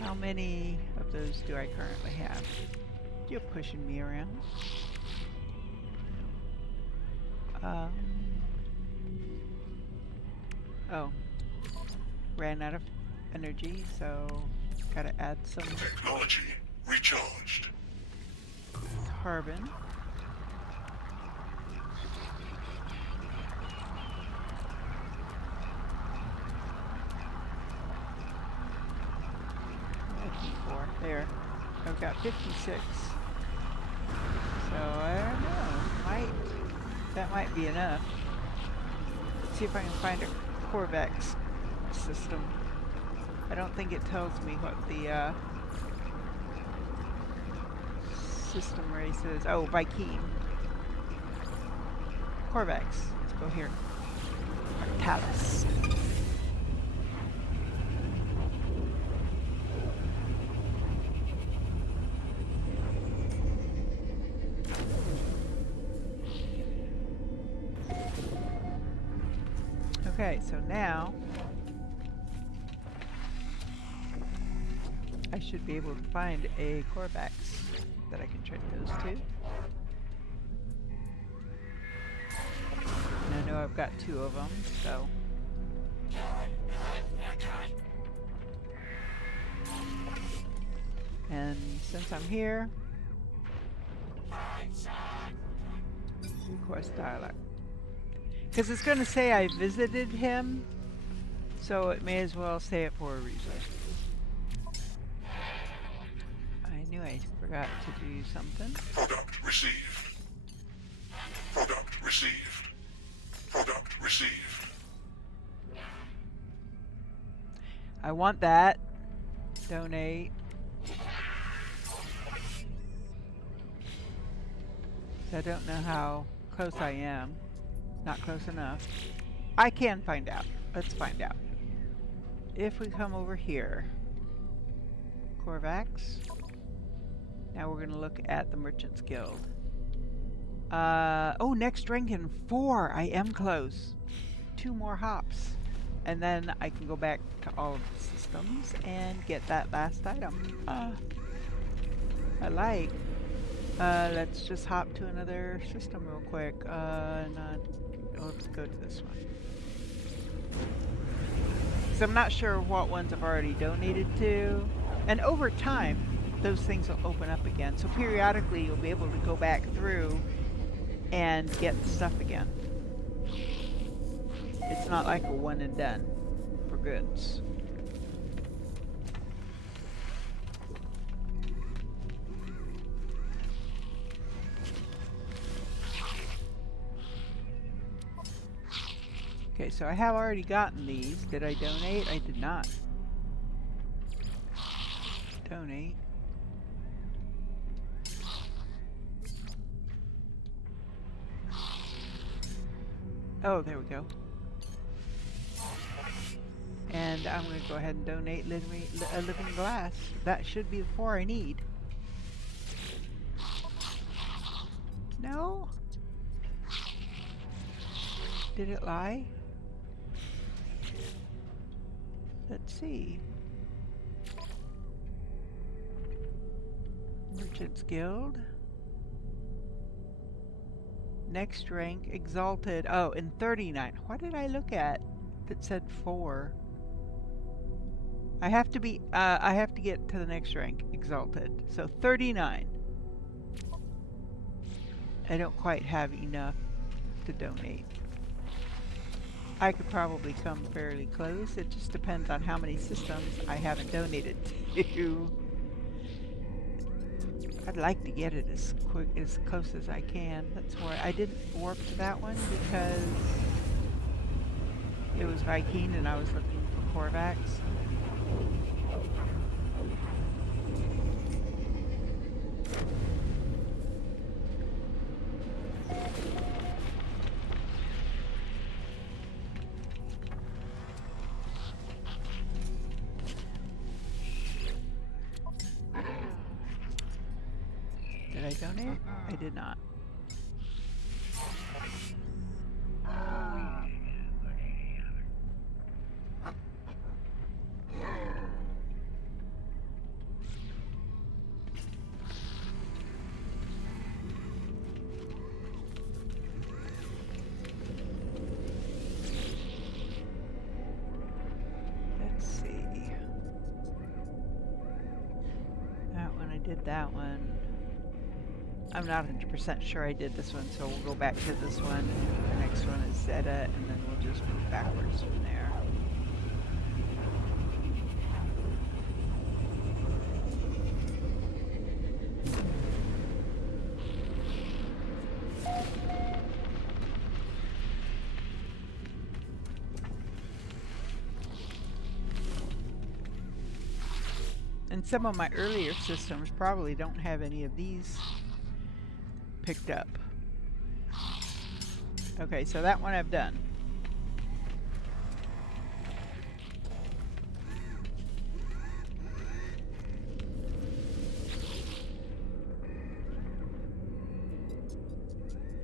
How many of those do I currently have? You're pushing me around. Oh, ran out of energy, so gotta add some Technology recharged. carbon. There. I've got 56. So I don't know. That might be enough. Let's see if I can find a Korvax system. I don't think it tells me what the system race is. Oh, Viking. Korvax. Let's go here. Talus. Okay, so now I should be able to find a Korvax that I can trade those to. And I know I've got 2 of them, so. And since I'm here, request dialogue. Because it's going to say I visited him, so it may as well say it for a reason. I knew I forgot to do something. Product received. Product received. Product received. I want that. Donate. I don't know how close I am. Not close enough. I can find out. Let's find out. If we come over here, Korvax. Now we're going to look at the Merchants Guild. Oh, next rank in 4. I am close. 2 more hops. And then I can go back to all of the systems and get that last item. I like. Let's just hop to another system real quick. Let's go to this one. So I'm not sure what ones I've already donated to. And over time, those things will open up again. So periodically, you'll be able to go back through and get the stuff again. It's not like a one and done for goods. Okay, so I have already gotten these. Did I donate? I did not donate. Oh, there we go. And I'm going to go ahead and donate a living glass. That should be the 4 I need. No? Did it lie? Let's see. Merchants Guild. Next rank, Exalted. Oh, in 39. What did I look at that said 4? I have to get to the next rank, Exalted. So 39. I don't quite have enough to donate. I could probably come fairly close. It just depends on how many systems I haven't donated to. I'd like to get it as close as I can. That's why I didn't warp to that one, because it was Viking and I was looking for Korvax. Did I donate? I did not. Let's see. That one, I did that one. I'm not 100% sure I did this one, so we'll go back to this one. The next one is Zeta, and then we'll just move backwards from there. And some of my earlier systems probably don't have any of these picked up. Okay, so that one I've done.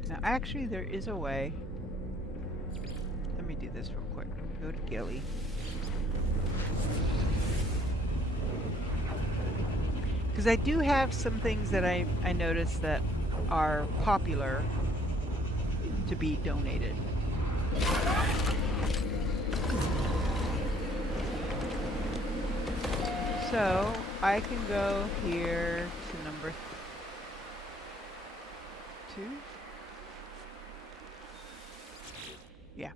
Now, actually, there is a way. Let me do this real quick. Go to Gilly. Because I do have some things that I noticed that are popular to be donated. So I can go here to number 2. Yeah.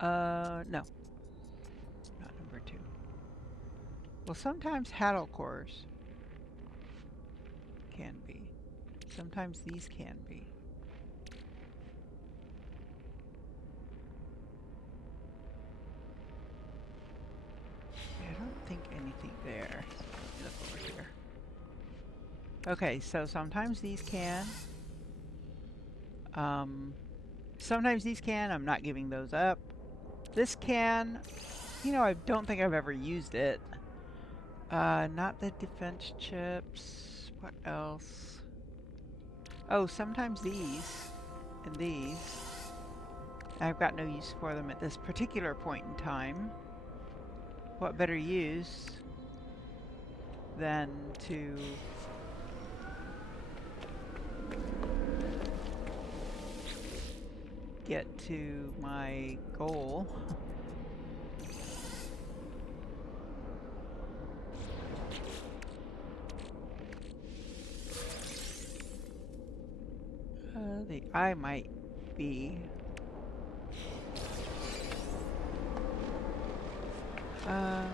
No. Not number 2. Well, sometimes Haddle cores can be. Sometimes these can be. I don't think anything there. Look over here. Okay, so sometimes these can. Sometimes these can. I'm not giving those up. This can. You know, I don't think I've ever used it. Not the defense chips. What else? Oh, sometimes these and these. I've got no use for them at this particular point in time. What better use than to get to my goal? The eye might be Um,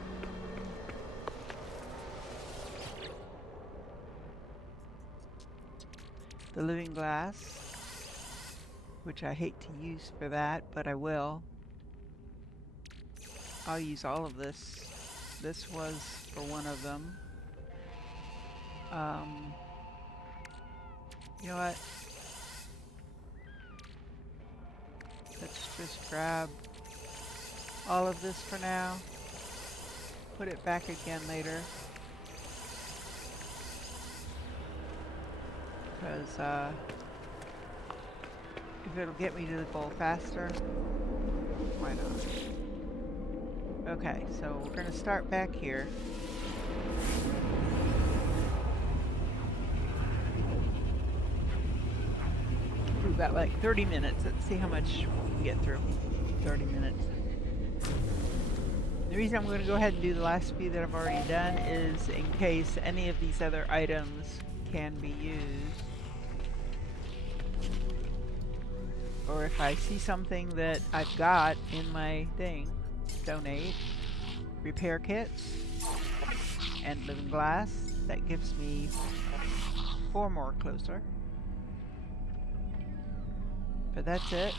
the living glass, which I hate to use for that, but I will. I'll use all of this. This was for one of them. Um, you know what? Let's just grab all of this for now. Put it back again later. Because if it'll get me to the goal faster, why not? Okay, so we're going to start back here. We've got like 30 minutes. Let's see how much we can get through. 30 minutes. The reason I'm going to go ahead and do the last few that I've already done is in case any of these other items can be used. Or if I see something that I've got in my thing, donate, repair kits, and living glass. That gives me 4 more closer. But that's it.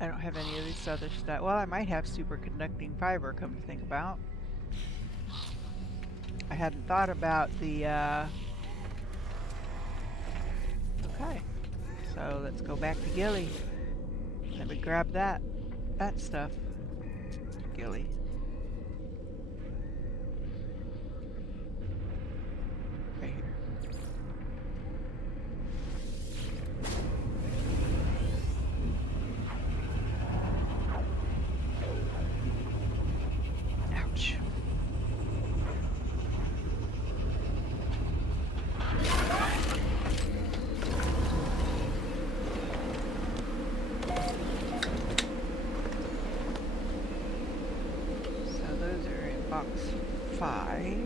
I don't have any of this other stuff. Well, I might have superconducting fiber, come to think about. I hadn't thought about the, okay. So let's go back to Gilly. Let me grab that stuff. Gilly. Right here. Ouch. So those are in box 5.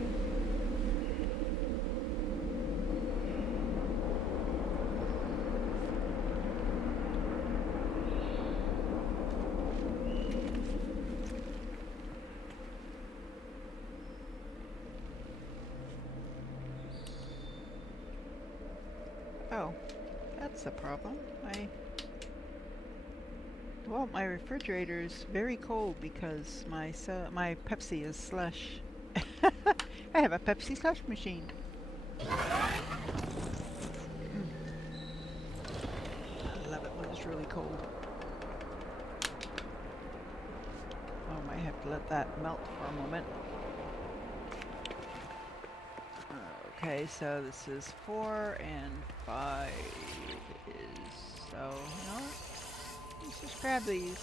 Oh, that's the problem. My refrigerator is very cold because my Pepsi is slush. I have a Pepsi slush machine. I love it when it's really cold. Oh, I might have to let that melt for a moment. Okay, so this is 4 and 5 is, so, you know what? Let's just grab these.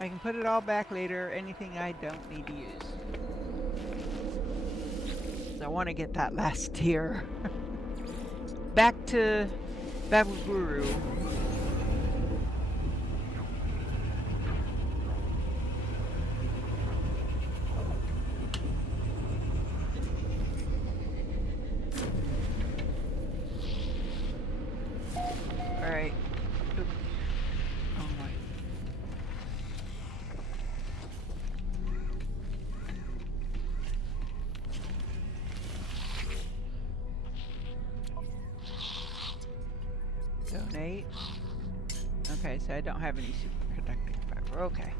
I can put it all back later, anything I don't need to use. I want to get that last tier. Back to Babu Guru. Alright. Oh my. Donate. Okay, so I don't have any superconducting fiber. Okay.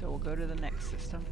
So we'll go to the next system.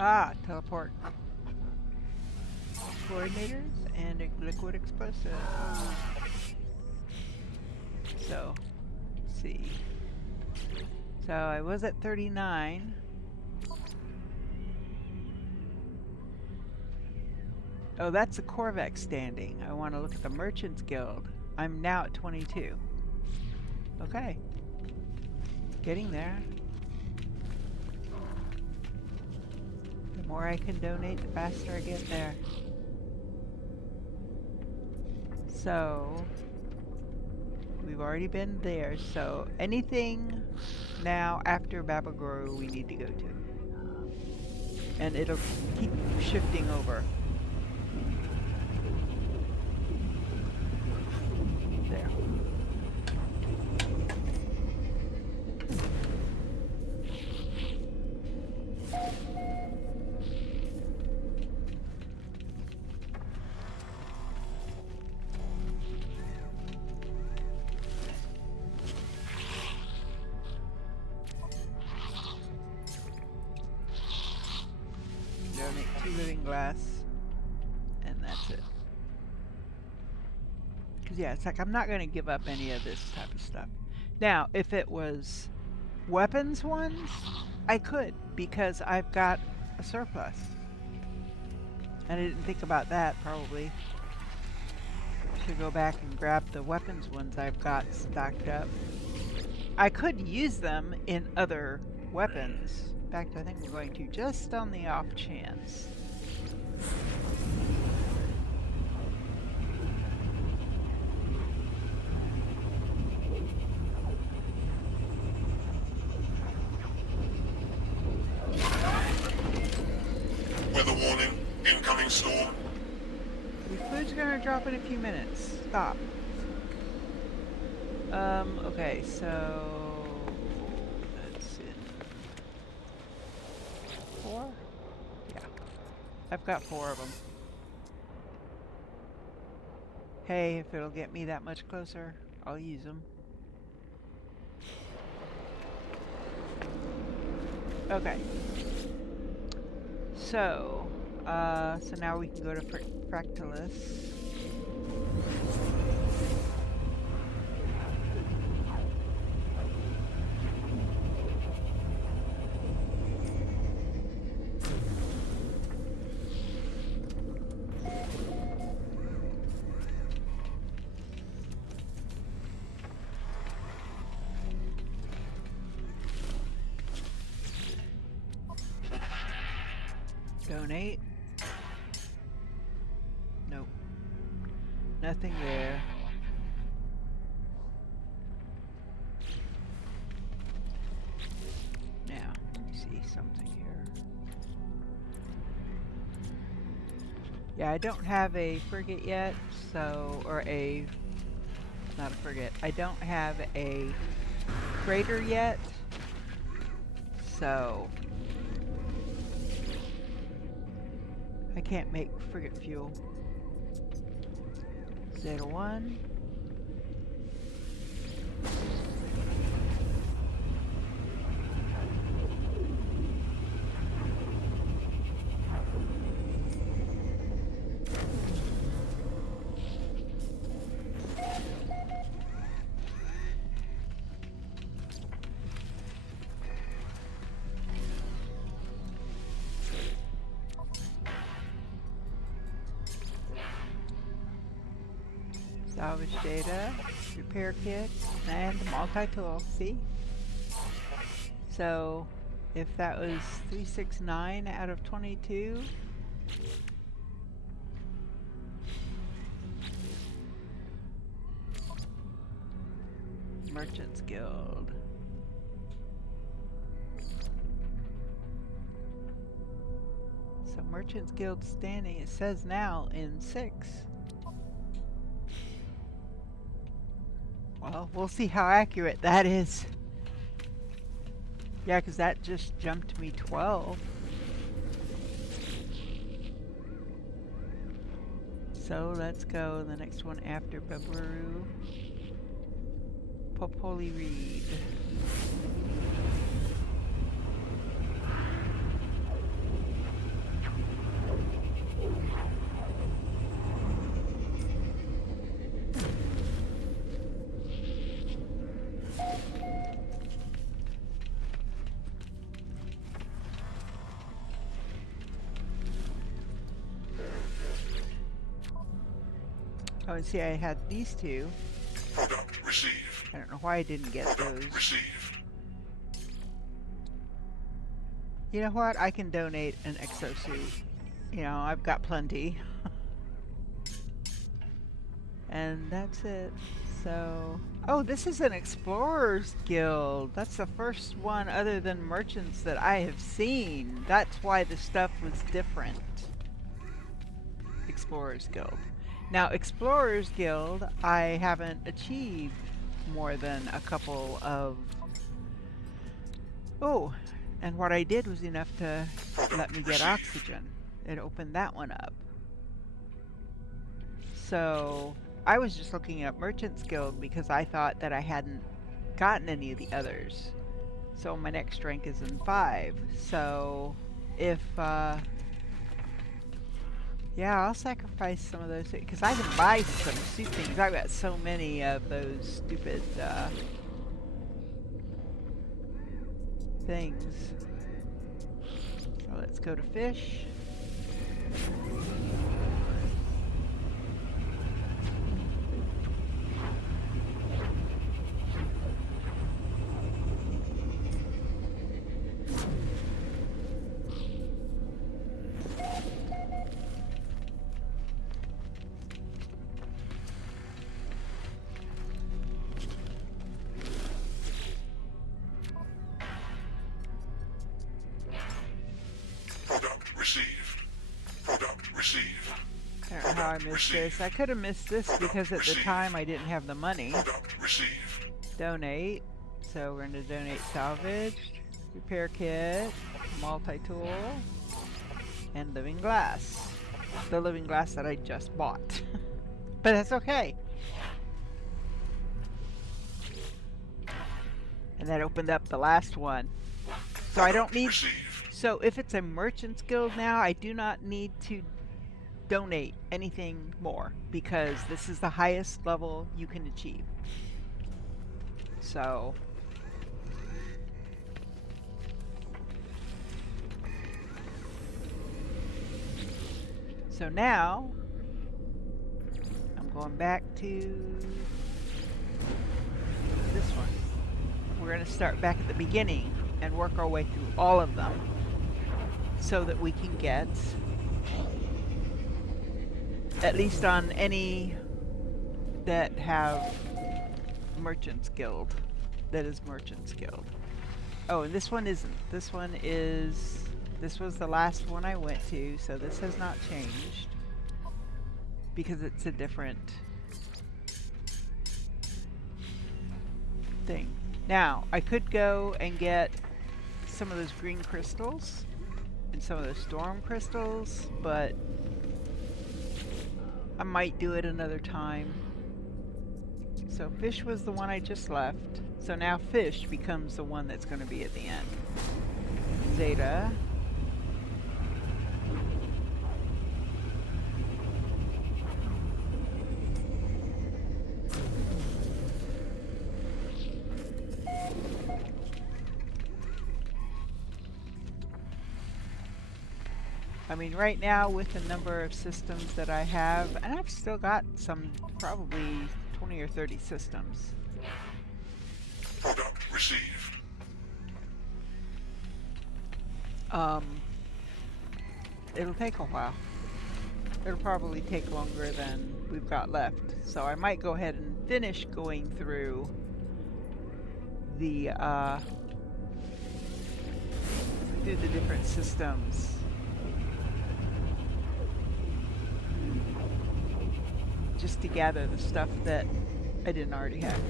Ah, teleport. Coordinators and a liquid explosive. So, let's see. So I was at 39. Oh, that's the Corvette standing. I want to look at the Merchants Guild. I'm now at 22. Okay. Getting there. The more I can donate, the faster I get there. So, we've already been there. So, anything now after Babagoro we need to go to. And it'll keep shifting over. There. Donate 2 living glass. And that's it. Because, yeah, it's like I'm not going to give up any of this type of stuff. Now, if it was weapons ones, I could, because I've got a surplus. And I didn't think about that, probably. Should go back and grab the weapons ones I've got stocked up. I could use them in other weapons. In fact, I think we're going to, just on the off chance. Weather warning. Incoming storm. Your food's gonna drop in a few minutes. Stop. Okay, so that's in 4? Yeah. I've got 4 of them. Hey, if it'll get me that much closer, I'll use them. Okay. So now we can go to Fractalis. Donate. Nope. Nothing there. Now, let me see something here. Yeah, I don't have a frigate yet, so, or a, not a frigate. I don't have a freighter yet, so I can't make frigate fuel. Zeta 1. Salvage data, repair kit, and multi-tool. See? So, if that was 369 out of 22, Merchants Guild. So Merchants Guild standing, it says now in 6. Well, we'll see how accurate that is. Yeah, because that just jumped me 12. So let's go the next one after Babaru. Popoli Reed. Oh, and see, I had these two. Product received. I don't know why I didn't get Product those. received. You know what? I can donate an exosuit. You know, I've got plenty. And that's it. So, oh, this is an Explorers Guild. That's the first one other than merchants that I have seen. That's why the stuff was different. Explorers Guild. Now, Explorers Guild, I haven't achieved more than a couple of. Oh, and what I did was enough to let me Product get received. oxygen. It opened that one up. So I was just looking at Merchants Guild because I thought that I hadn't gotten any of the others. So my next rank is in 5. So if, yeah, I'll sacrifice some of those because I can buy some suit things. I've got so many of those stupid things. So let's go to fish. Product received. Product received. I don't know how I Product missed this. received. I could have missed this because Product at the received. time I didn't have the money. Product received. Donate. So we're going to donate salvage, repair kit, multi-tool, and living glass. The living glass that I just bought. But that's okay. And that opened up the last one. So I don't Product need. received. So if it's a merchant's guild now, I do not need to donate anything more because this is the highest level you can achieve. So now I'm going back to this one. We're going to start back at the beginning and work our way through all of them so that we can get, at least on any that have Merchants Guild, that is Merchants Guild. Oh, and this one isn't. This one is, this was the last one I went to, so this has not changed because it's a different thing. Now, I could go and get some of those green crystals and some of those storm crystals, but I might do it another time. So fish was the one I just left. So now fish becomes the one that's going to be at the end. Zeta. I mean, right now with the number of systems that I have, and I've still got some, probably 20 or 30 systems. Product received. Um, it'll take a while. It'll probably take longer than we've got left. So I might go ahead and finish going through the different systems. Just to gather the stuff that I didn't already have.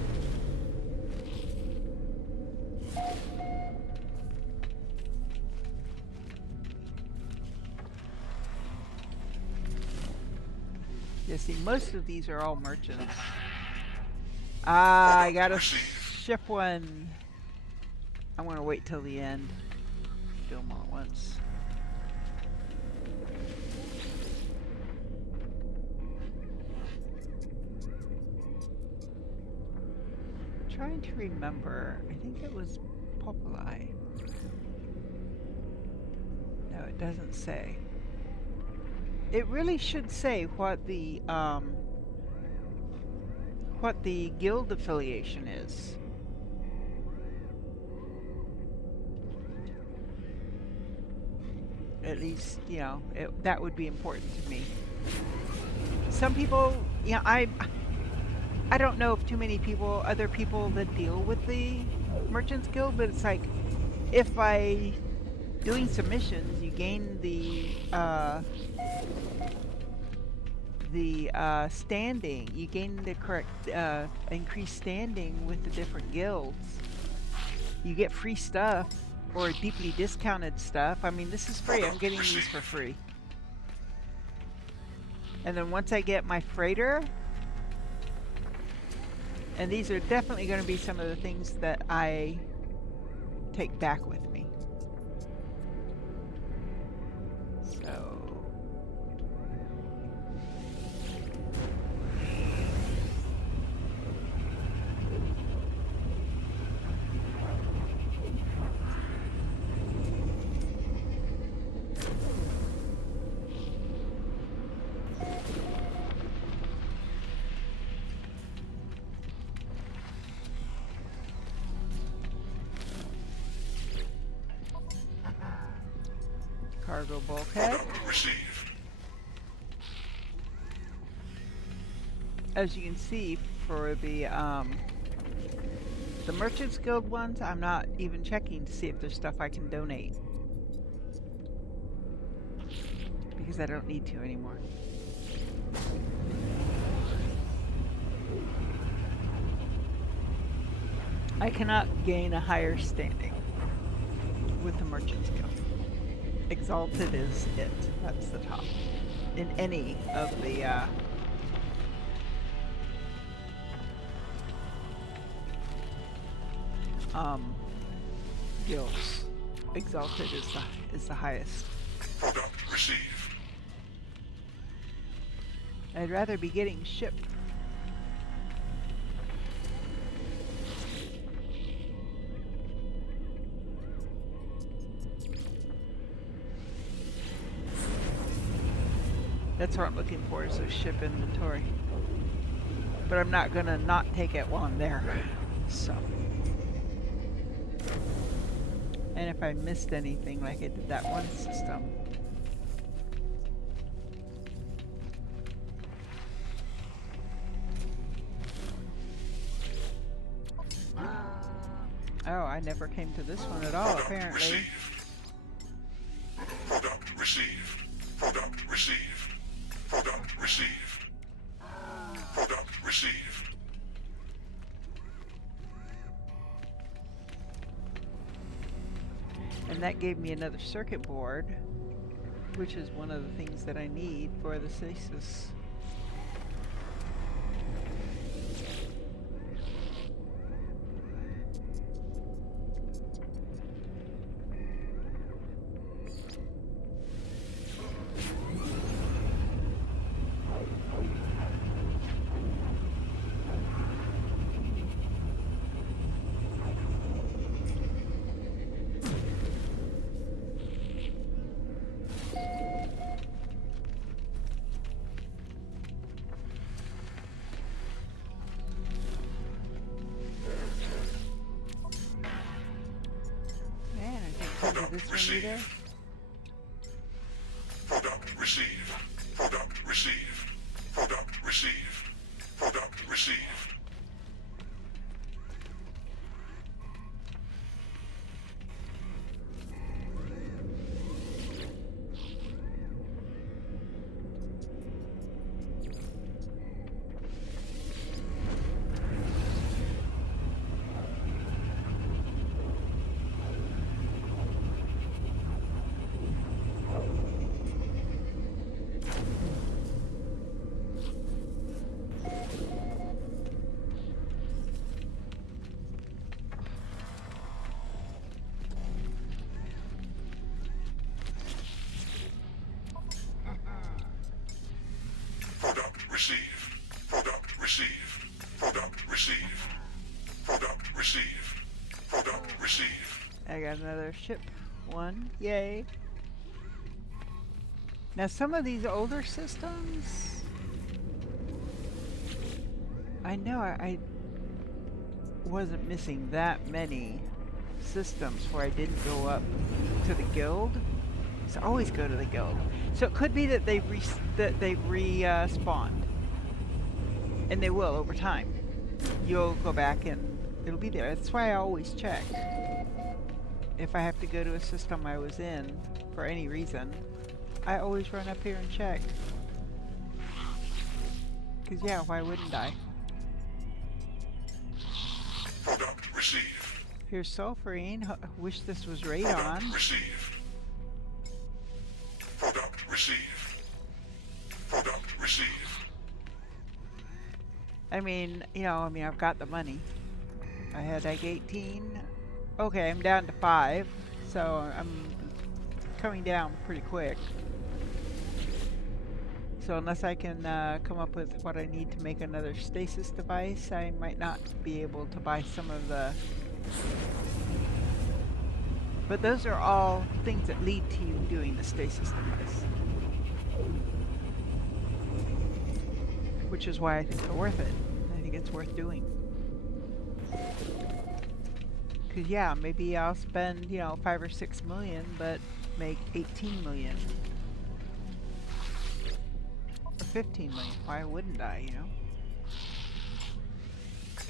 Yeah, see, most of these are all merchants. Ah, I gotta ship one. I'm gonna wait till the end. Do them all at once. I'm trying to remember. I think it was Populi. No, it doesn't say. It really should say what the what the guild affiliation is. At least, that would be important to me. Some people, I don't know if too many people, other people that deal with the Merchants Guild, but it's like if by doing submissions you gain the standing, you gain the correct increased standing with the different guilds. You get free stuff or deeply discounted stuff. I mean, this is free. I'm getting these for free. And then once I get my freighter, and these are definitely going to be some of the things that I take back with me. So cargo bulkhead. As you can see, for the Merchants Guild ones, I'm not even checking to see if there's stuff I can donate. Because I don't need to anymore. I cannot gain a higher standing with the Merchants Guild. Exalted is it. That's the top. In any of the guilds. Exalted is the highest. Product received. I'd rather be getting shipped. That's what I'm looking for, is a ship inventory. But I'm not gonna not take it while I'm there. So. And if I missed anything like I did that one system. Oh, I never came to this one at all, apparently. Product received. Product received. Product received. Product received. And that gave me another circuit board, which is one of the things that I need for the stasis. This one either? Product received. Product received. Product received. Product received. Product received. Product received. Product received. Product received. Product received. I got another ship. One. Yay. Now some of these older systems, I know I wasn't missing that many systems where I didn't go up to the guild. So always go to the guild. So it could be that they've respawned, and they will over time. You'll go back and it'll be there. That's why I always check. If I have to go to a system I was in for any reason, I always run up here and check. Cause yeah, why wouldn't I? Product received. Here's sulfurine. Wish this was Product radon. received. Product received. Product received. I mean, I've got the money. I had like 18. Okay, I'm down to 5. So I'm coming down pretty quick. So unless I can come up with what I need to make another stasis device, I might not be able to buy some of the... But those are all things that lead to you doing the stasis device. Which is why I think they're worth it. I think it's worth doing. Because yeah, maybe I'll spend, 5 or 6 million, but make 18 million. Or 15 million. Why wouldn't I,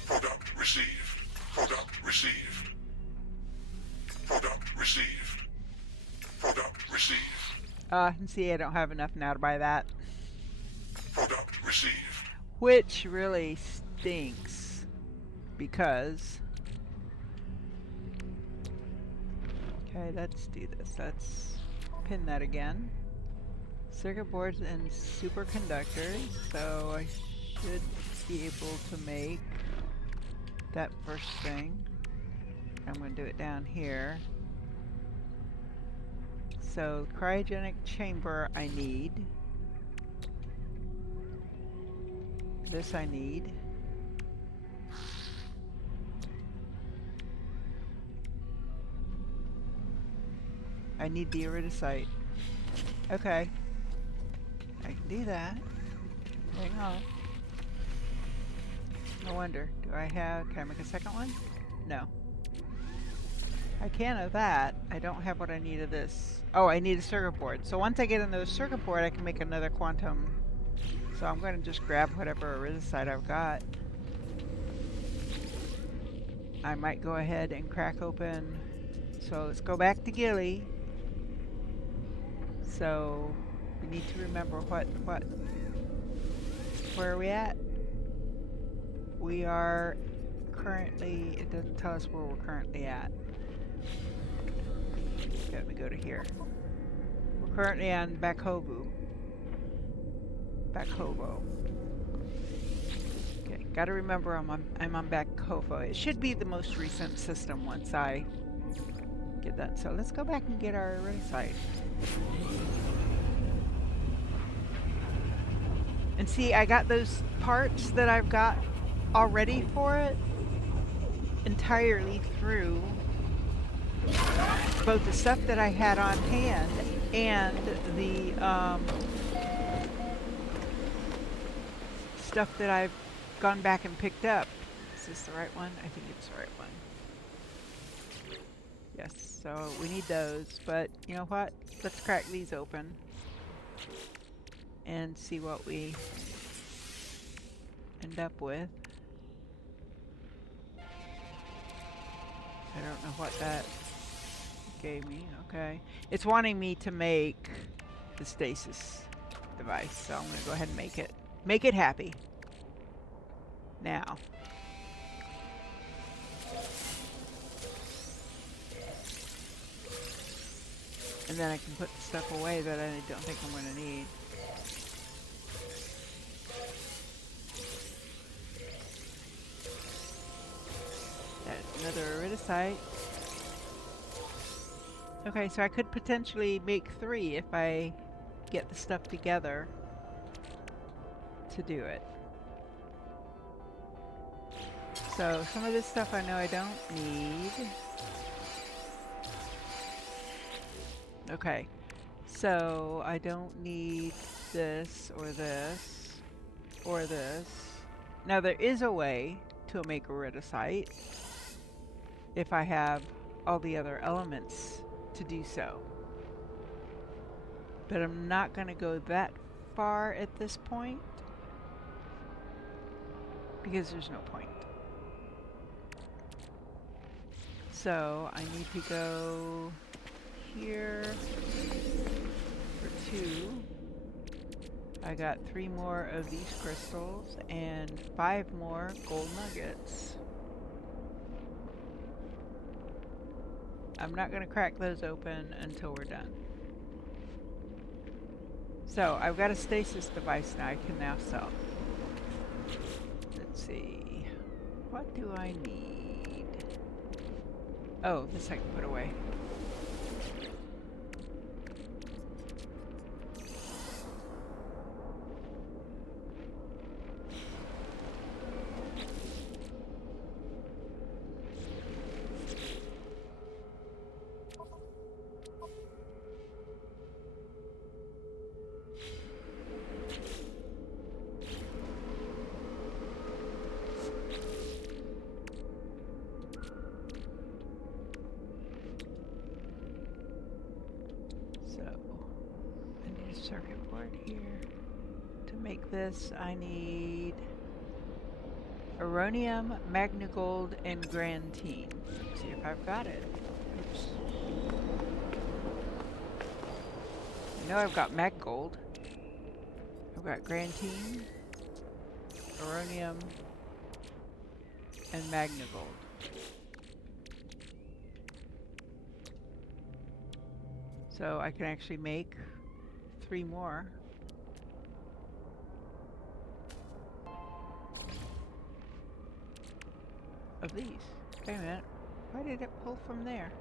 Product received. Product received. Product received. Product received. And see, I don't have enough now to buy that. Product received. Which really stinks. Because... Okay, let's do this. Let's pin that again. Circuit boards and superconductors. So I should be able to make that first thing. I'm going to do it down here. So cryogenic chamber I need. This I need. I need the iridesite. Okay. I can do that. Hang on. No wonder. Can I make a second one? No. I can of that. I don't have what I need of this. Oh, I need a circuit board. So once I get another circuit board, I can make another quantum. So I'm going to just grab whatever iridesite I've got. I might go ahead and crack open. So let's go back to Gilly. So we need to remember where are we at? We are currently, it doesn't tell us where we're currently at. Let me go to here. We're currently on Bakovo. Okay, gotta remember I'm on Bakovo. It should be the most recent system once I get that. So let's go back and get our iridesite. And see, I got those parts that I've got already for it entirely through both the stuff that I had on hand and the stuff that I've gone back and picked up. Is this the right one? I think it's the right one. Yes, so we need those, but you know what? Let's crack these open and see what we end up with. I don't know what that gave me. Okay. It's wanting me to make the stasis device, so I'm going to go ahead and make it. Make it happy. Now. And then I can put the stuff away that I don't think I'm going to need. That's another iridesite. Okay, so I could potentially make 3 if I get the stuff together to do it. So some of this stuff I know I don't need. Okay, so I don't need this or this or this. Now there is a way to make a ridosite if I have all the other elements to do so. But I'm not going to go that far at this point because there's no point. So I need to go here for 2. I got 3 more of these crystals and 5 more gold nuggets. I'm not going to crack those open until we're done. So I've got a stasis device now I can now sell. Let's see. What do I need? Oh, this I can put away. Circuit board here. To make this, I need Aronium, Magnagold, and Grantine. Let's see if I've got it. Oops. I know I've got Maggold. I've got Grantine, Aronium, and Magnagold. So I can actually make 3 more. Of these. Wait a minute. Why did it pull from there?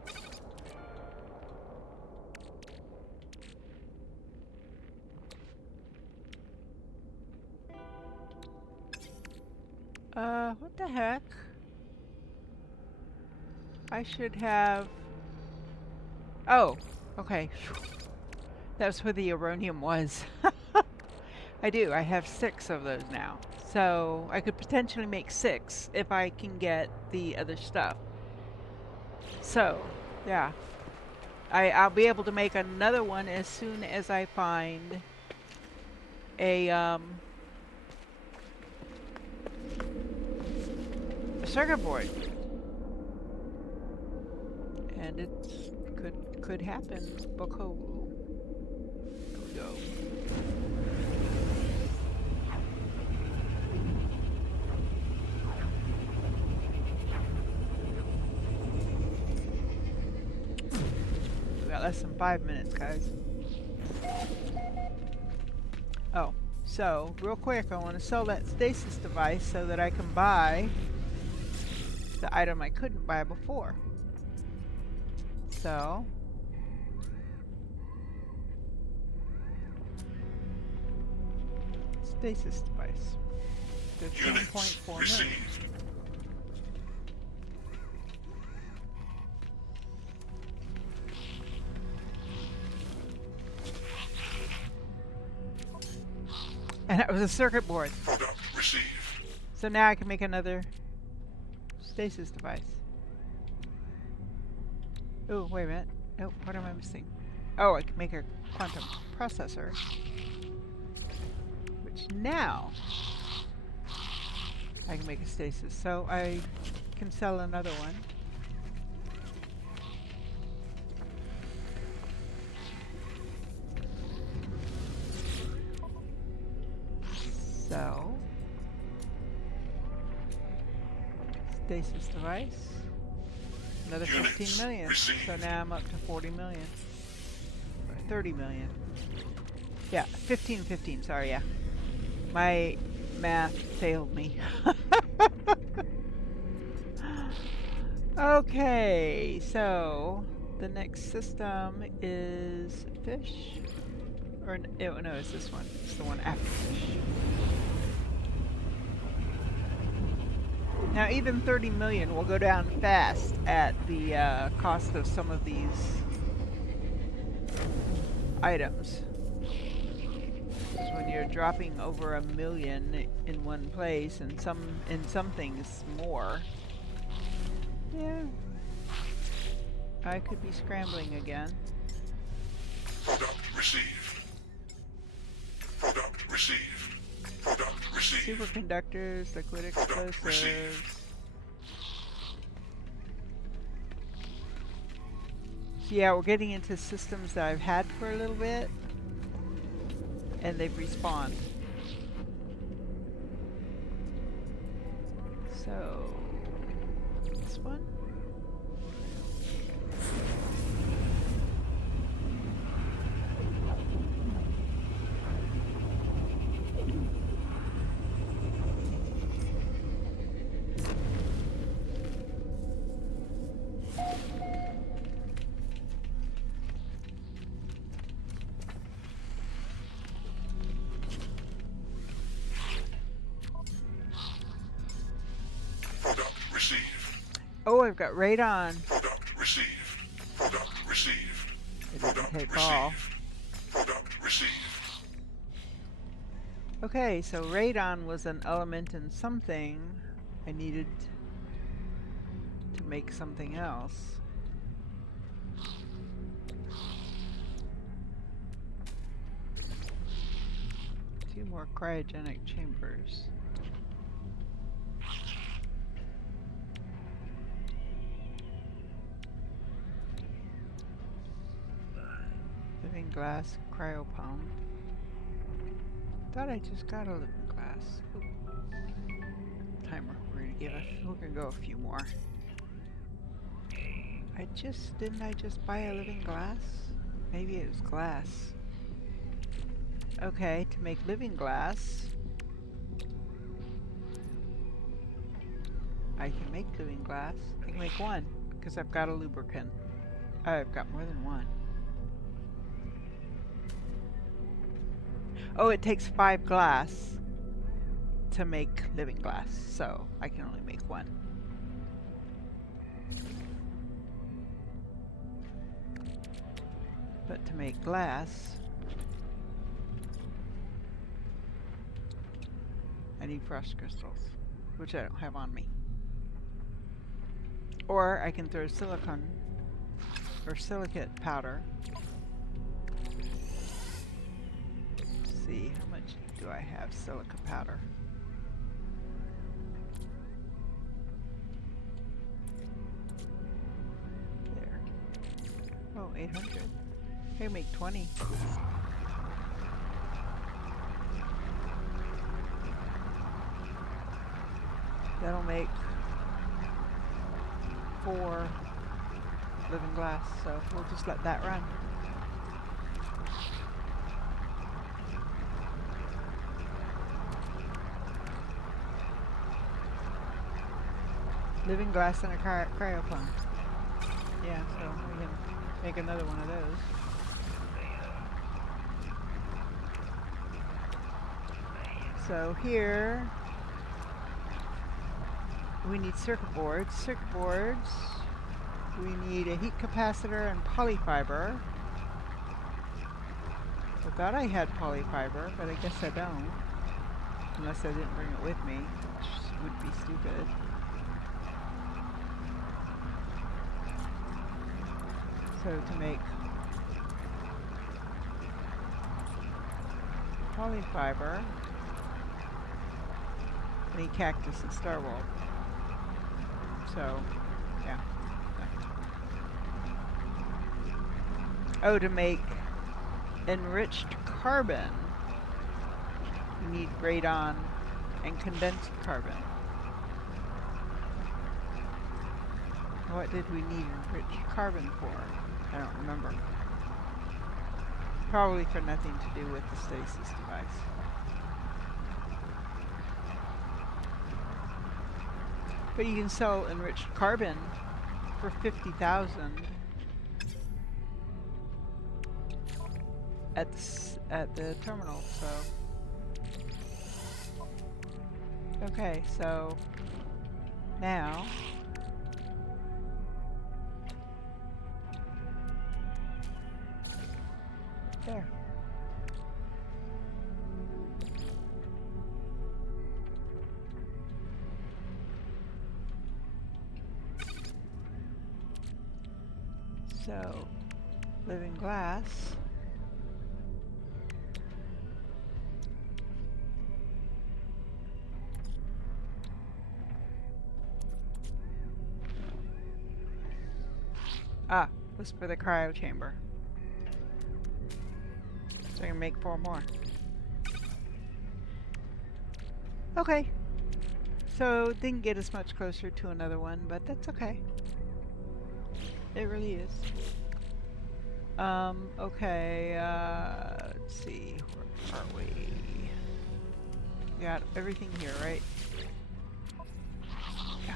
What the heck? I should have... Oh, okay. That's where the Aronium was. I do. I have 6 of those now. So I could potentially make 6 if I can get the other stuff. So, yeah. I'll be able to make another one as soon as I find a circuit board. And it could happen. Boko. Here we go. We got less than 5 minutes, guys. Oh, so real quick, I want to sell that stasis device so that I can buy the item I couldn't buy before. So stasis device. 15.4 million. And that was a circuit board. Product received. So now I can make another stasis device. Oh, wait a minute. Nope, what am I missing? Oh, I can make a quantum processor. Which now I can make a stasis. So I can sell another one. So stasis device. Another 15 million. So now I'm up to 40 million. Or 30 million. Yeah, 15, sorry, yeah. My math failed me. Okay, so the next system is fish. Or no, it's this one. It's the one after fish. Now even 30 million will go down fast at the cost of some of these items. Because when you're dropping over 1,000,000 in one place, and some things more. Yeah, I could be scrambling again. Product received. Product received. Product received. Superconductors, liquid Product received. explosives. So yeah, we're getting into systems that I've had for a little bit, and they've respawned. So, this one? Product received. Oh, I've got radon. Product received. Product received. It didn't Product take received. all. Product received. Okay, so radon was an element in something I needed to make something else. Two more cryogenic chambers. Living glass cryopump. Thought I just got a living glass. Oop. Timer. We're gonna go a few more. Didn't I just buy a living glass? Maybe it was glass. Okay, to make living glass, I can make living glass. I can make one, because I've got a lubricant. I've got more than one. Oh, it takes 5 glass to make living glass, so I can only make one. But to make glass, I need frost crystals, which I don't have on me. Or I can throw silicon or silicate powder. Let's see, how much do I have silica powder? There. Oh, 800. I can make 20. That'll make 4 living glass, so we'll just let that run. Living glass and a cryopump. Yeah, so we can make another one of those. So here we need circuit boards. Circuit boards. We need a heat capacitor and polyfiber. I thought I had polyfiber, but I guess I don't. Unless I didn't bring it with me, which would be stupid. So to make polyfiber, I need cactus and star bulb. So, yeah. Oh, to make enriched carbon, you need radon and condensed carbon. What did we need enriched carbon for? I don't remember. Probably for nothing to do with the stasis device. But you can sell enriched carbon for 50,000 at the terminal, so. Okay, so now there. So, living glass. Ah, was for the cryo chamber. So I can make 4 more. Okay. So didn't get us much closer to another one, but that's okay. It really is. Okay, let's see. Where are we? We got everything here, right? Yeah.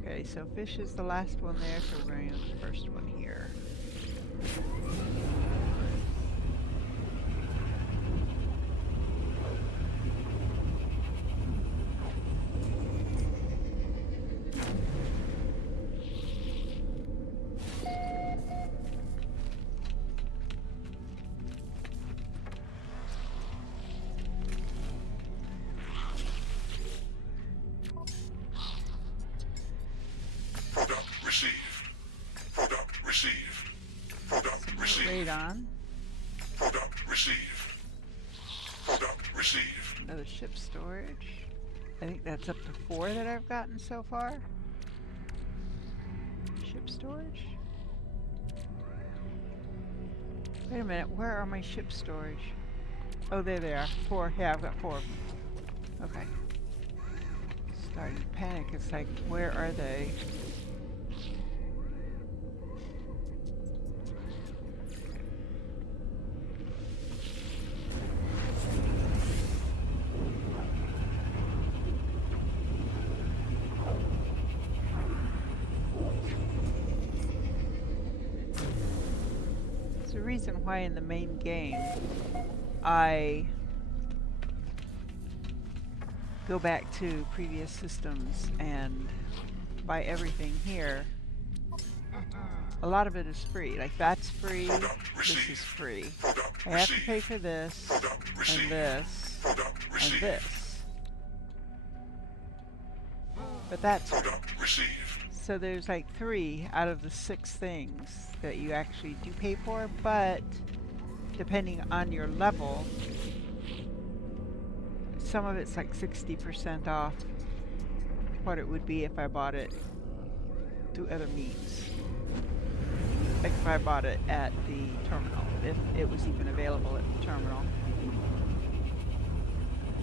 Okay, so fish is the last one there, so we're going to the first one here. Product received. Product received. Product Some more received. radon. Product received. Product received. Another ship storage. I think that's up to 4 that I've gotten so far. Ship storage? Wait a minute, where are my ship storage? Oh, there they are. 4. Yeah, I've got 4 of them. Okay. Starting to panic. It's like, where are they? There's a reason why in the main game I go back to previous systems and buy everything here. A lot of it is free. Like that's free, this is free. I have to pay for this, and this, and this. But that's free. So there's like 3 out of the 6 things that you actually do pay for, but depending on your level, some of it's like 60% off what it would be if I bought it through other means. Like if I bought it at the terminal, if it was even available at the terminal.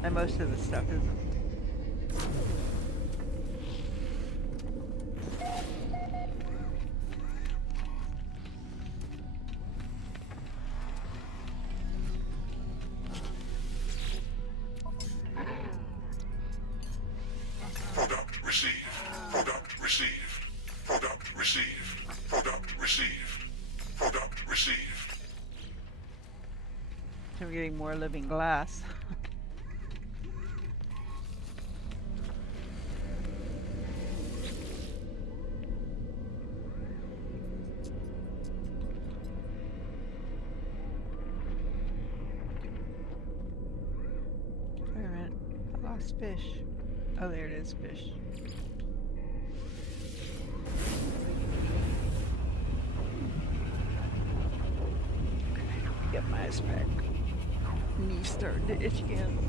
And most of the stuff isn't. Product received. Product received. Product received. Product received. Product received. So we're getting more living glass. Wait a minute. I lost fish. Oh, there it is, fish. Okay, get my ice pack. Knees starting to itch again.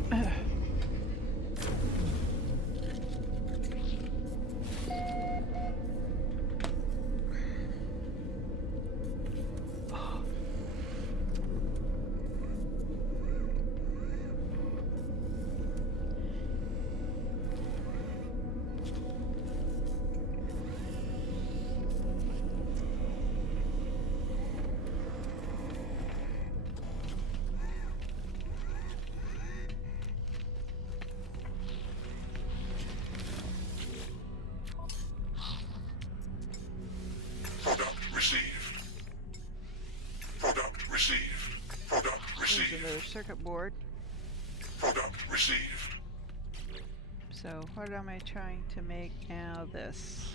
There's another circuit board. Product received. So what am I trying to make now? This.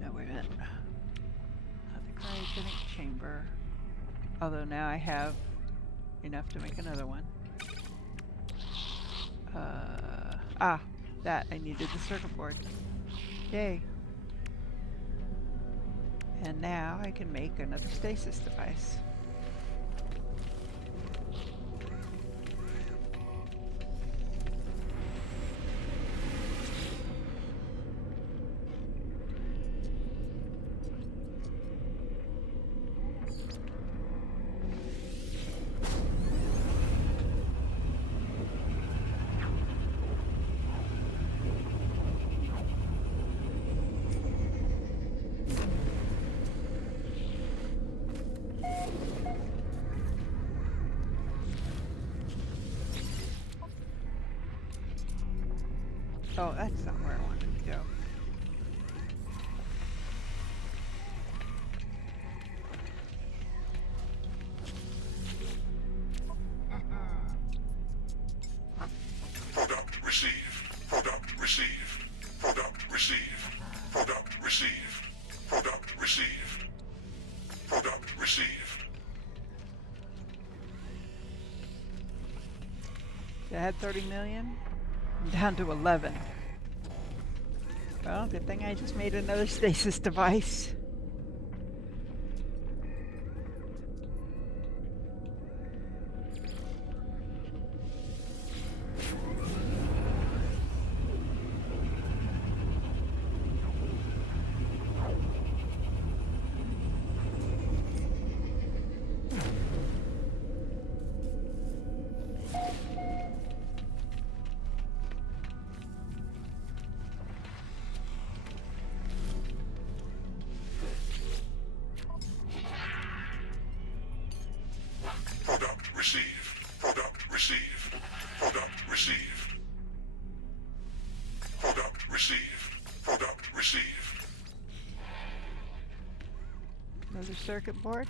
No, wait a minute. Cryogenic chamber. Although now I have enough to make another one. That. I needed the circuit board. Yay. And now I can make another stasis device. Oh, that's not where I wanted to go. Product received. Product received. Product received. Product received. Product received. Product received. I had 30 million. I'm down to 11. Well, good thing I just made another stasis device. Product received. Product received. Product received. Product received. Product received. Another circuit board.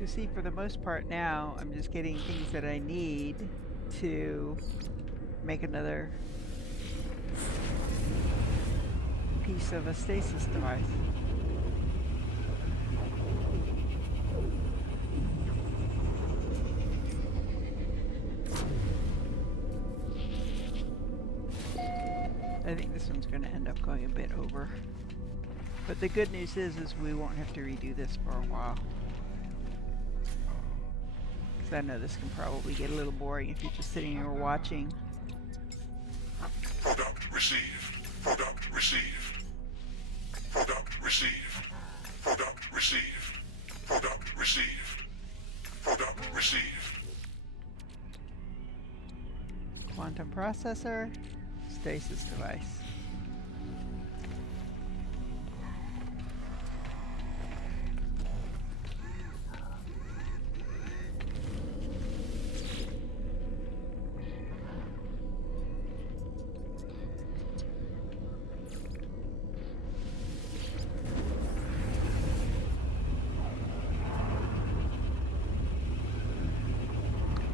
So see, for the most part now, I'm just getting things that I need to make another piece of a stasis device. I think this one's going to end up going a bit over. But the good news is we won't have to redo this for a while. Because I know this can probably get a little boring if you're just sitting here watching. Product received. Product received. Product received. Product received. Product received. Product received. Quantum processor, stasis device.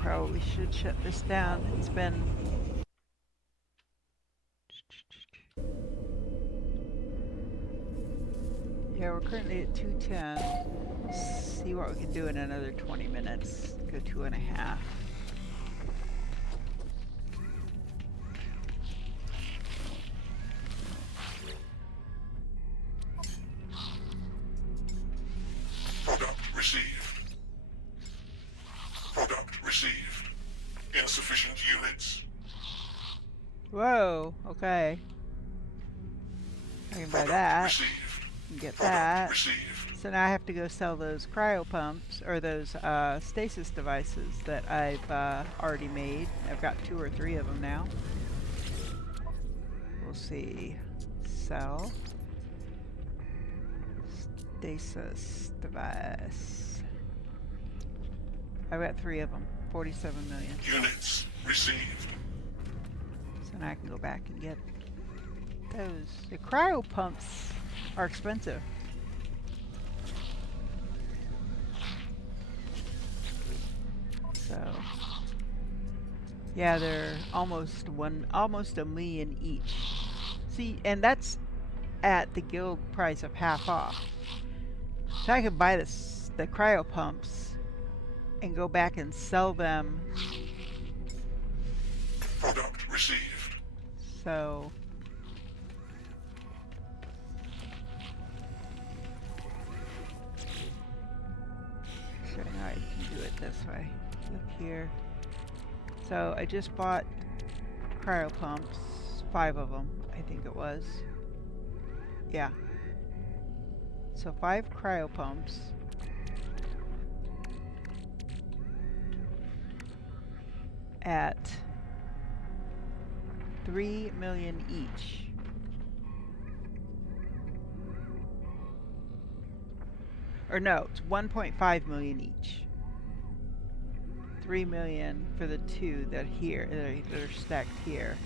Probably should shut this down. It's been yeah, we're currently at 210. See what we can do in another 20 minutes. Go 2.5. Product received. Product received. Insufficient units. Whoa, okay. I can buy that Received. and get Product that. received. So now I have to go sell those cryo pumps or those stasis devices that I've already made. I've got 2 or 3 of them now. We'll see. Sell. Stasis device. I've got 3 of them. 47 million. Units received. So now I can go back and get those. The cryo pumps are expensive. So yeah, they're almost a million each. See, and that's at the guild price of half off. So I could buy the cryo pumps and go back and sell them. Product received. So now I can do it this way. Look here. So I just bought cryo pumps, 5 of them, I think it was. Yeah. So 5 cryo pumps. At 3 million each. Or no, it's 1.5 million each. 3 million for the 2 that are stacked here.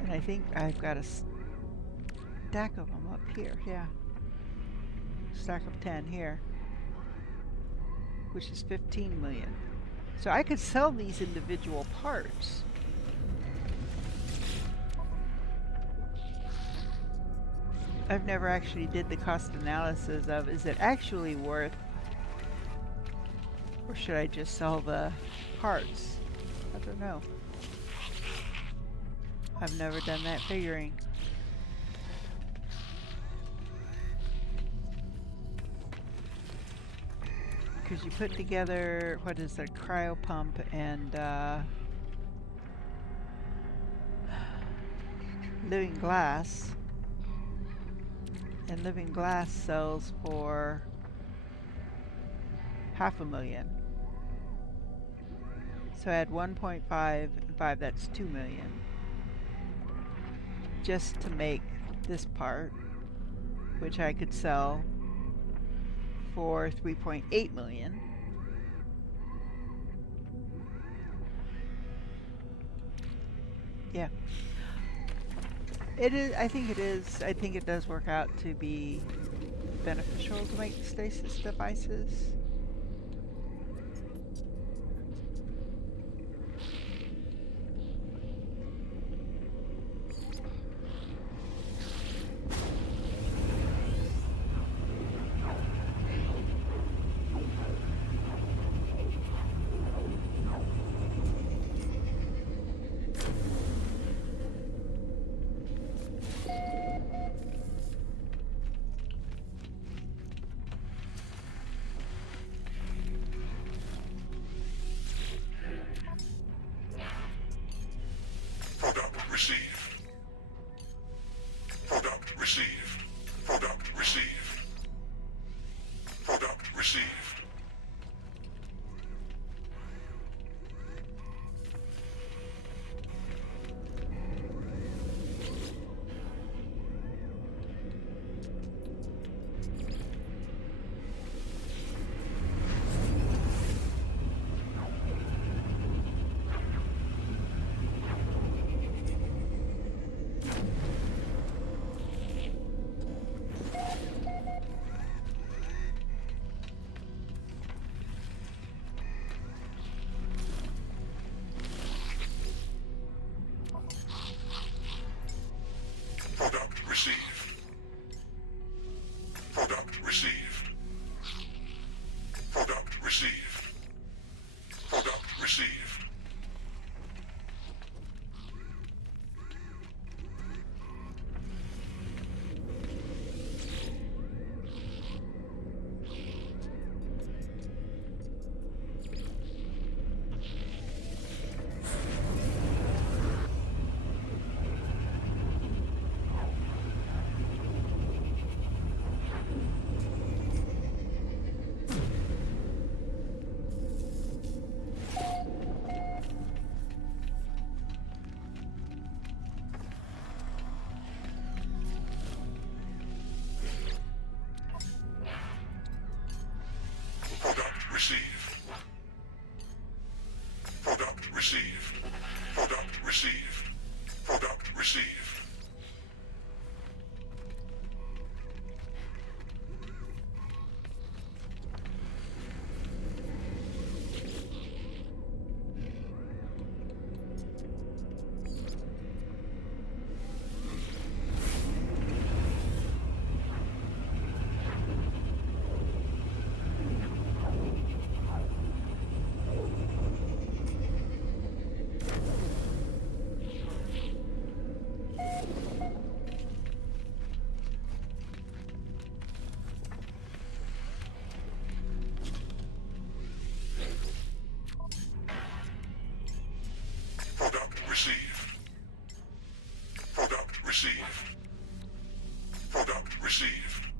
And I think I've got a stack of them up here. Yeah. Stack of 10 here, which is 15 million. So I could sell these individual parts. I've never actually did the cost analysis of, is it actually worth, or should I just sell the parts? I don't know. I've never done that figuring. Because you put together, what is a cryo pump and living glass. And living glass sells for $500,000. So add 1.5 and 5, that's 2 million. Just to make this part, which I could sell for 3.8 million. Yeah. It is, I think it is, I think it does work out to be beneficial to make stasis devices. Product received. Product received. Product received. Product received. Product received. Product received. Product received. Product received. Product received. Product received. Product received. Product received. received. Product received. Product received.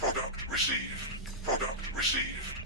Product received. Product received.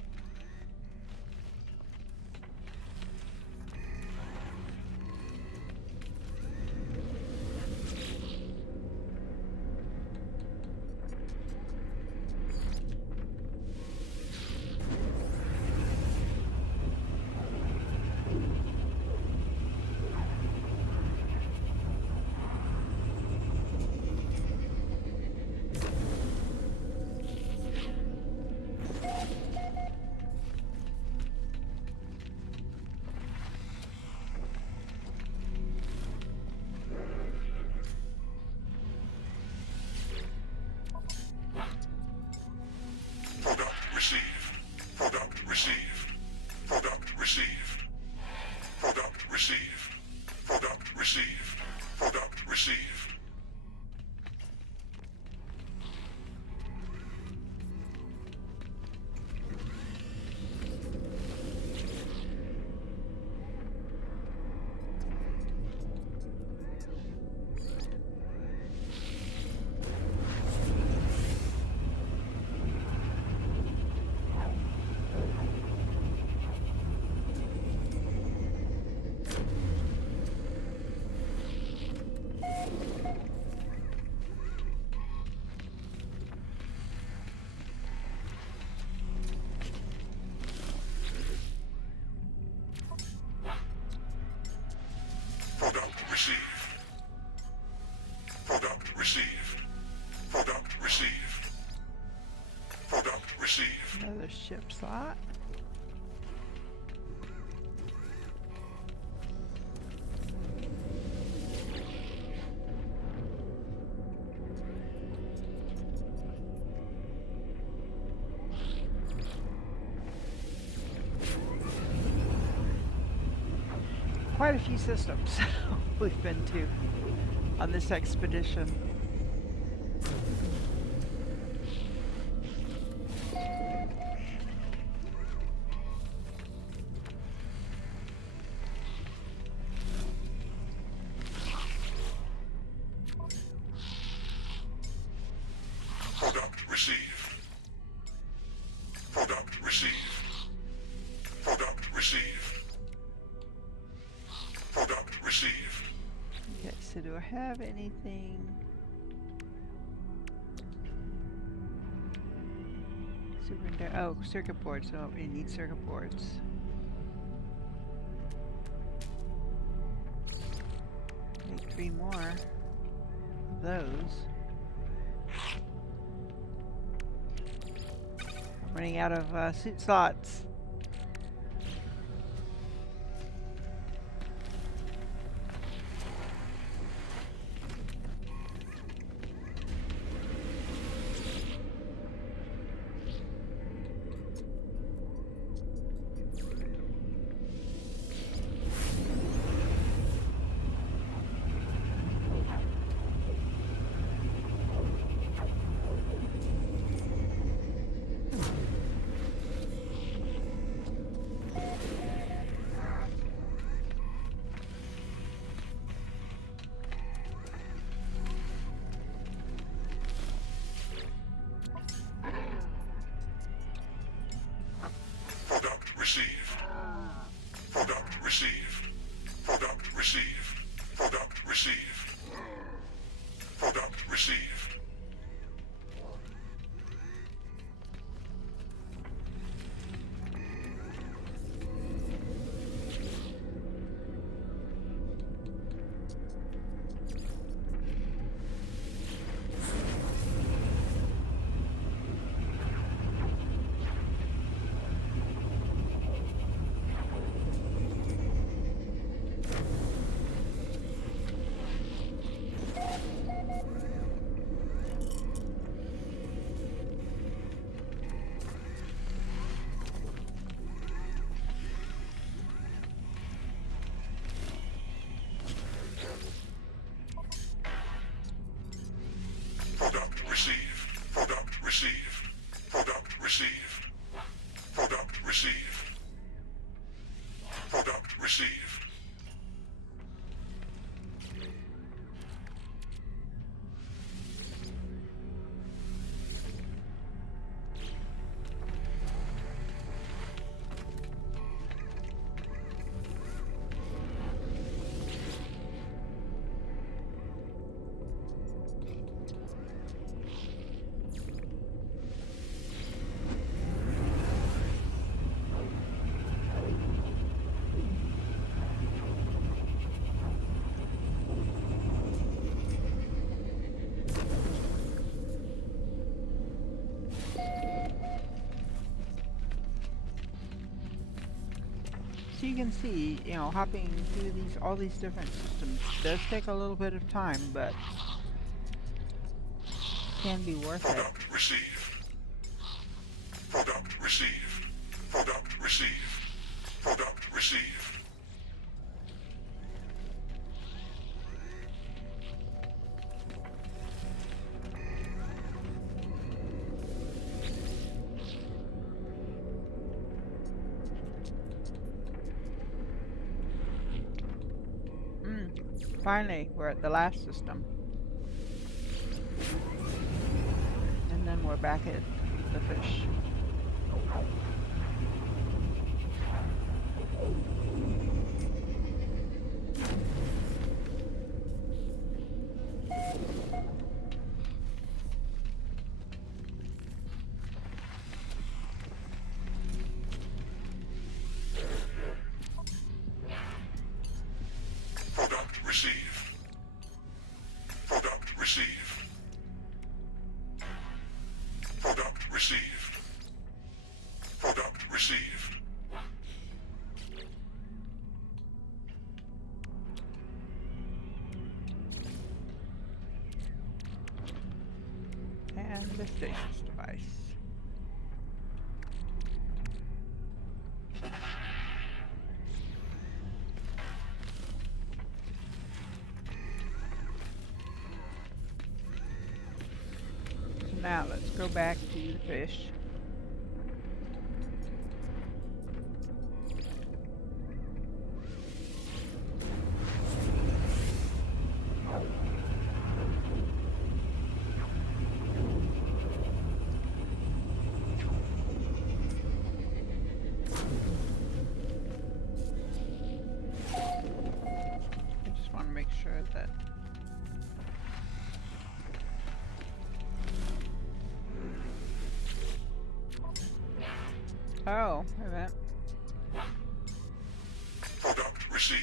Product received. Product received. Product received. Product received. Product received. Product received. Product received. Product received. Product received. Product received. Another ship slot. Quite a few systems we've been to on this expedition. Product received. Product received. Product received. Product received. Okay, so do I have anything? Oh, circuit boards. So we need circuit boards. Make 3 more of those. I'm running out of suit slots. Product received. Product received. Product received. Product received. Product received. you can see, hopping through all these different systems does take a little bit of time, but can be worth it. Product received. Product received. Product received. Product received. Finally, we're at the last system. And then we're back at the fish. Product received. Product received. Product received. Product received. And the stasis device. So now let's go back to the fish. I just want to make sure that oh, wait a minute. Product received.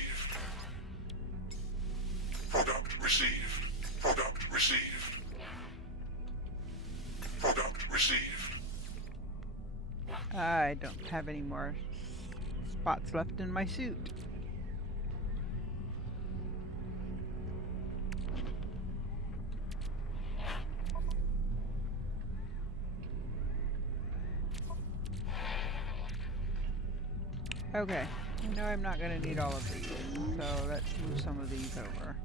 Product received. Product received. Product received. I don't have any more spots left in my suit. Okay, I know I'm not going to need all of these, so let's move some of these over.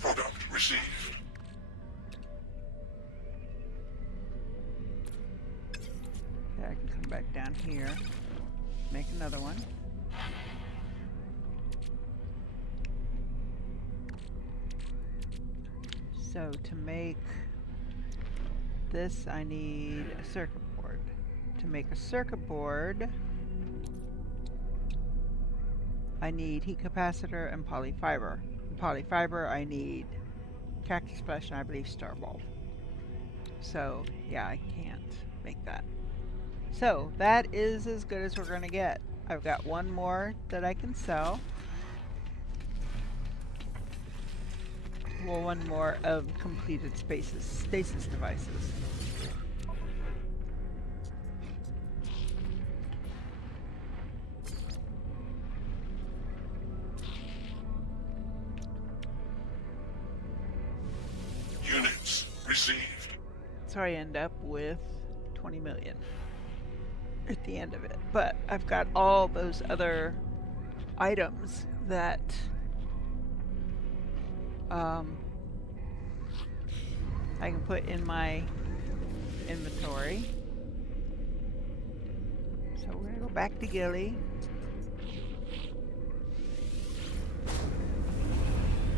Product received. Okay, I can come back down here, make another one. So to make this, I need a circuit board. To make a circuit board, I need heat capacitor and polyfiber. In polyfiber, I need cactus flesh and I believe star bulb. So yeah, I can't make that. So that is as good as we're going to get. I've got one more that I can sell. Well, one more of completed stasis devices. Units received. So I end up with 20 million at the end of it. But I've got all those other items that I can put in my inventory. So we're going to go back to Gilly.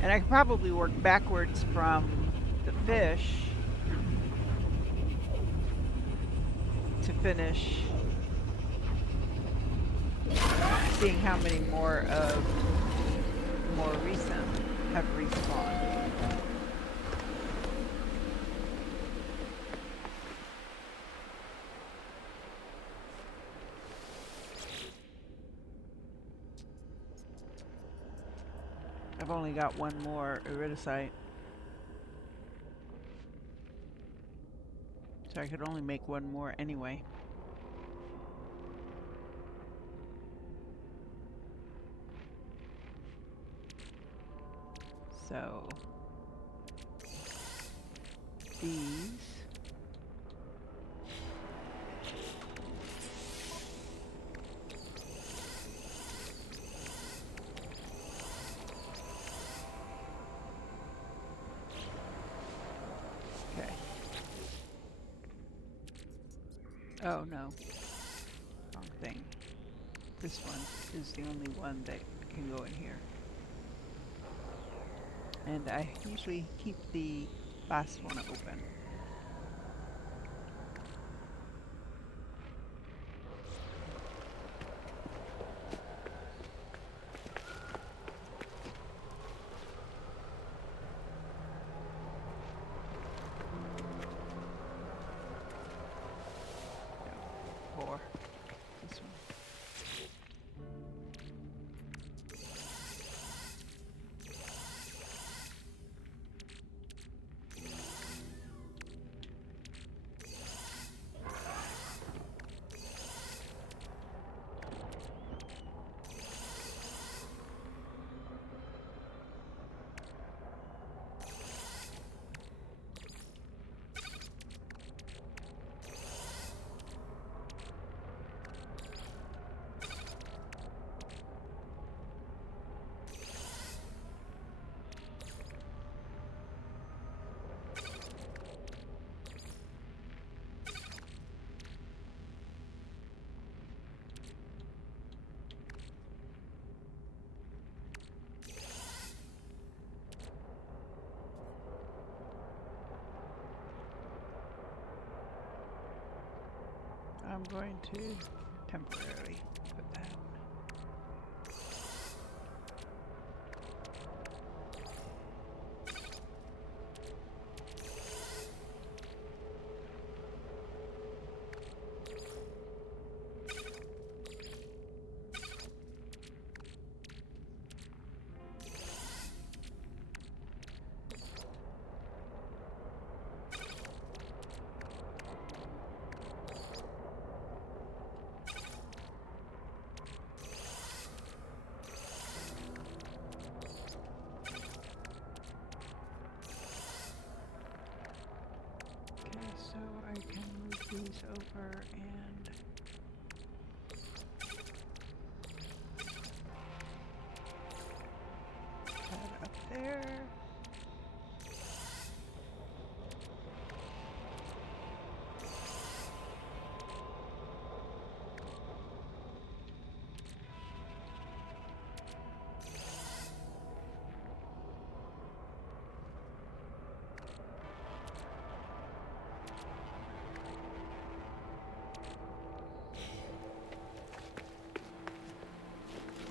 And I can probably work backwards from the fish to finish seeing how many more recent have respawned. I've only got one more iridesite, so I could only make one more anyway. So these. Okay. Oh no, wrong thing. This one is the only one that can go in here. And I usually keep the last one open. No, or this one. I'm going to temporarily put that. Okay, so I can move these over and that up there.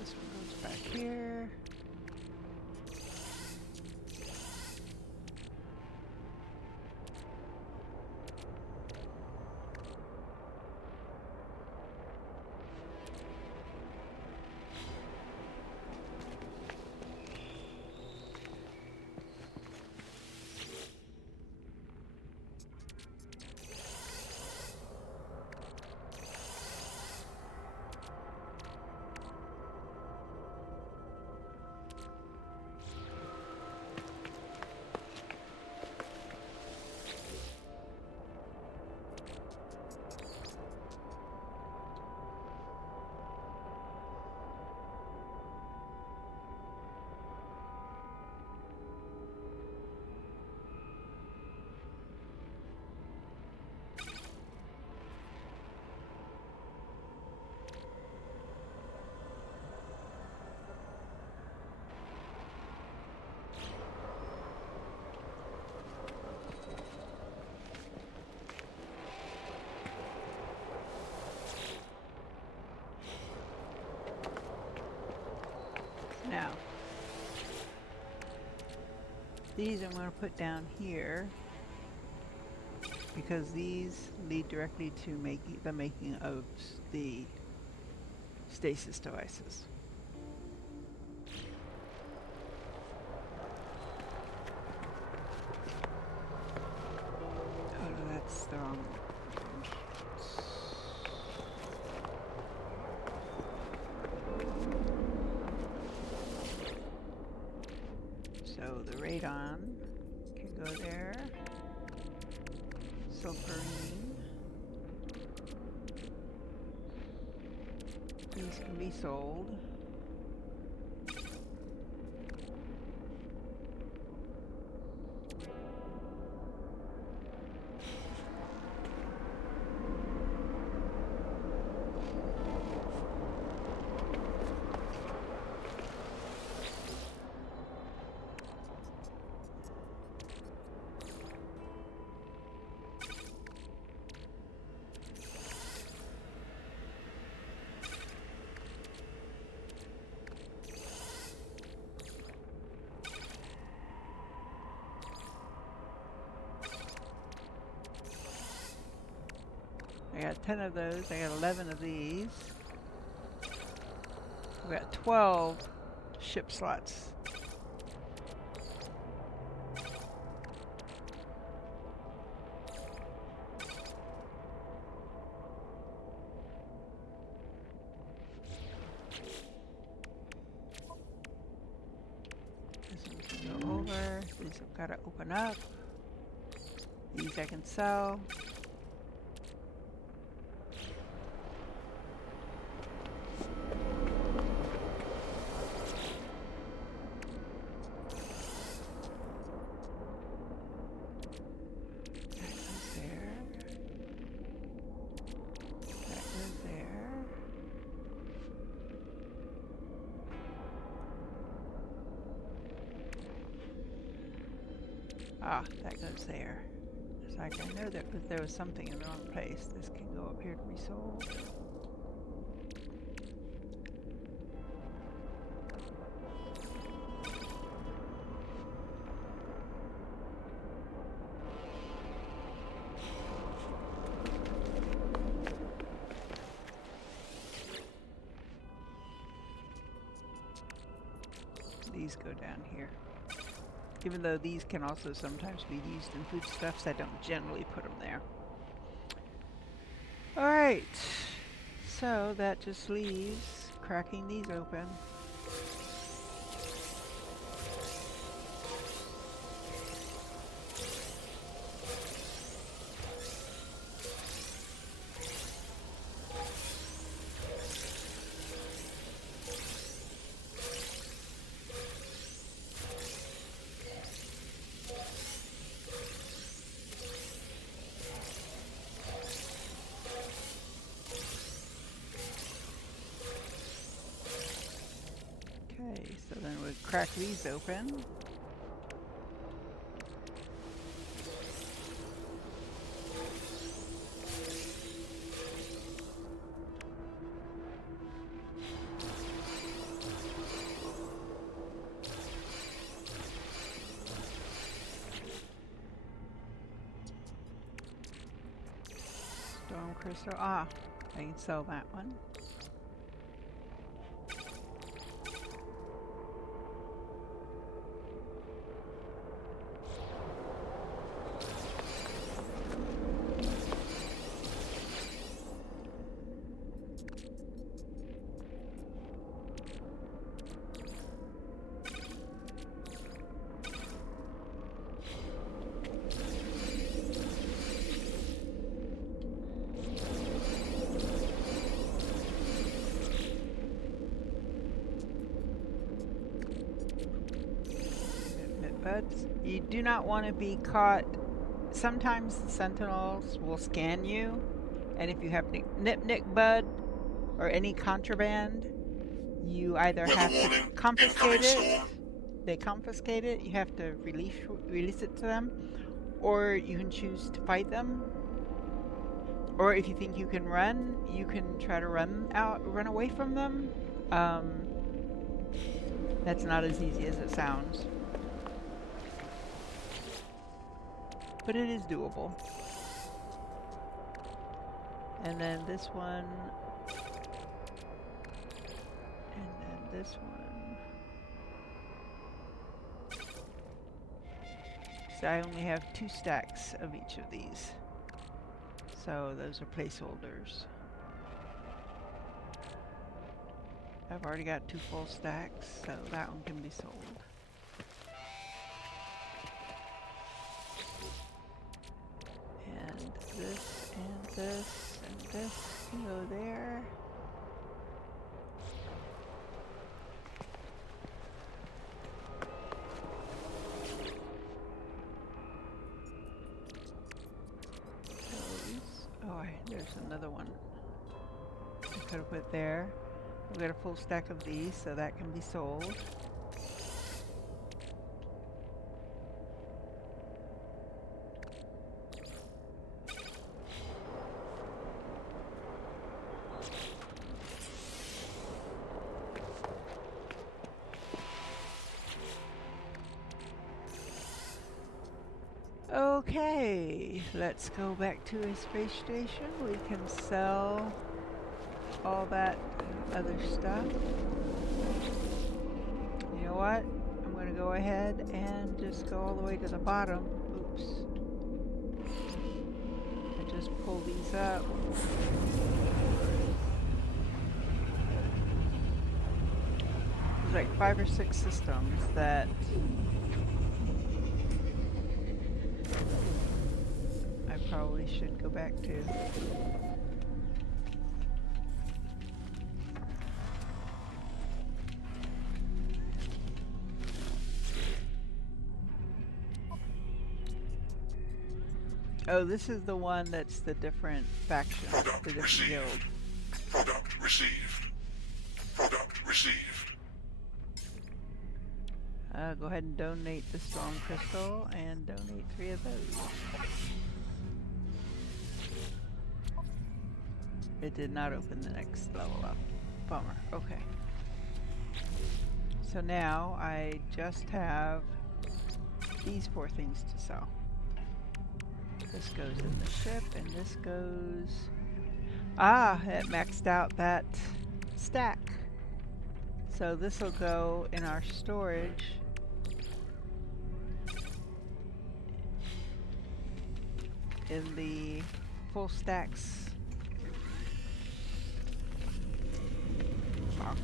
This one goes back here. Now, these I'm going to put down here because these lead directly to the making of the stasis devices. Storm. So the radon can go there. Sulfurine. These can be sold. I got 10 of those. I got 11 of these. I've got 12 ship slots. This one can go over. These have got to open up. These I can sell. Ah, that goes there. It's like I know that there was something in the wrong place. This can go up here to be sold. These go down here. Even though these can also sometimes be used in foodstuffs, I don't generally put them there. Alright, so that just leaves cracking these open. Okay, so then we'll crack these open. Storm crystal. Ah, I can sell that one. But you do not want to be caught. Sometimes the sentinels will scan you, and if you have nip bud or any contraband, you either Weather have to warning. confiscate Incoming it. storm. They confiscate it. You have to release it to them, or you can choose to fight them. Or if you think you can run, you can try to run away from them. Um, that's not as easy as it sounds, but it is doable. And then this one, and then this one. So I only have 2 stacks of each of these. So those are placeholders. I've already got 2 full stacks, so that one can be sold. And this and this and this can go there. There's another one I could have put there. We've got a full stack of these, so that can be sold. Okay, let's go back to a space station. We can sell all that other stuff. You know what? I'm going to go ahead and just go all the way to the bottom. Oops. And just pull these up. There's like 5 or 6 systems that I probably should go back to. Oh, this is the one that's the different faction, the different guild. Product received. Product received. Go ahead and donate the Storm Crystal and donate 3 of those. It did not open the next level up. Bummer. Okay. So now I just have these 4 things to sell. This goes in the ship, and this goes... Ah, it maxed out that stack. So this will go in our storage. In the full stacks box.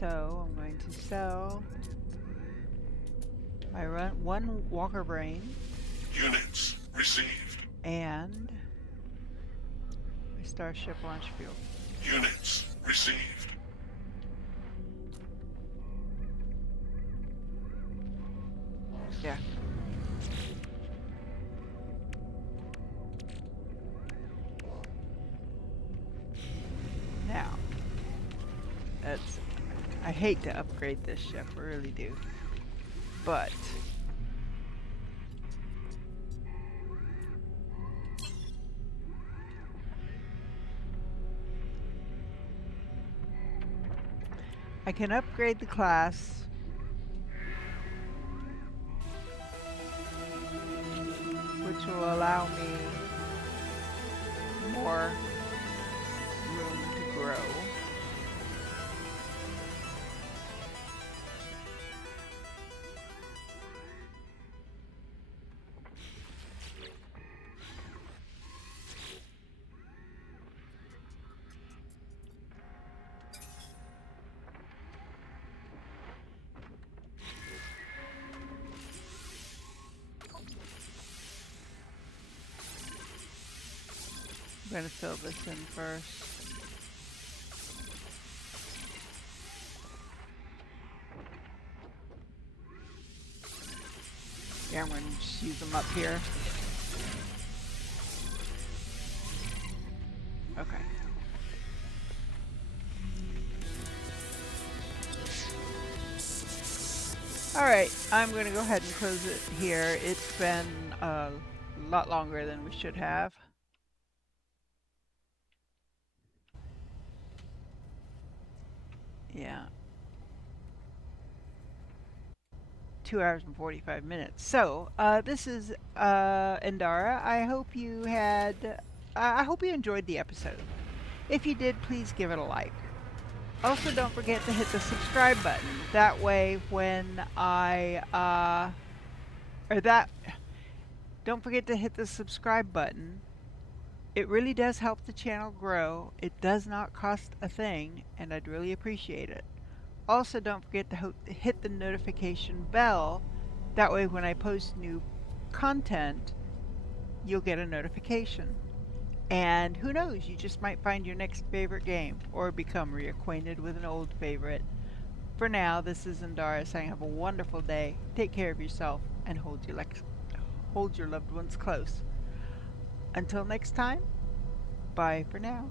So I'm going to sell my one Walker Brain. Units received. And my Starship launch fuel. Units received. Yeah. Now, I hate to upgrade this ship, I really do. But I can upgrade the class which will allow me more room to grow. I'm going to fill this in first. Yeah, I'm going to just use them up here. Okay. Alright, I'm going to go ahead and close it here. It's been a lot longer than we should have. Yeah. 2 hours and 45 minutes. So, this is Endara. I hope you enjoyed the episode. If you did, please give it a like. Also, don't forget to hit the subscribe button. That way, when Don't forget to hit the subscribe button. It really does help the channel grow. It does not cost a thing, and I'd really appreciate it. Also, don't forget to hit the notification bell. That way, when I post new content, you'll get a notification. And who knows, you just might find your next favorite game or become reacquainted with an old favorite. For now, this is Indara saying have a wonderful day, take care of yourself, and hold your loved ones close. Until next time, bye for now.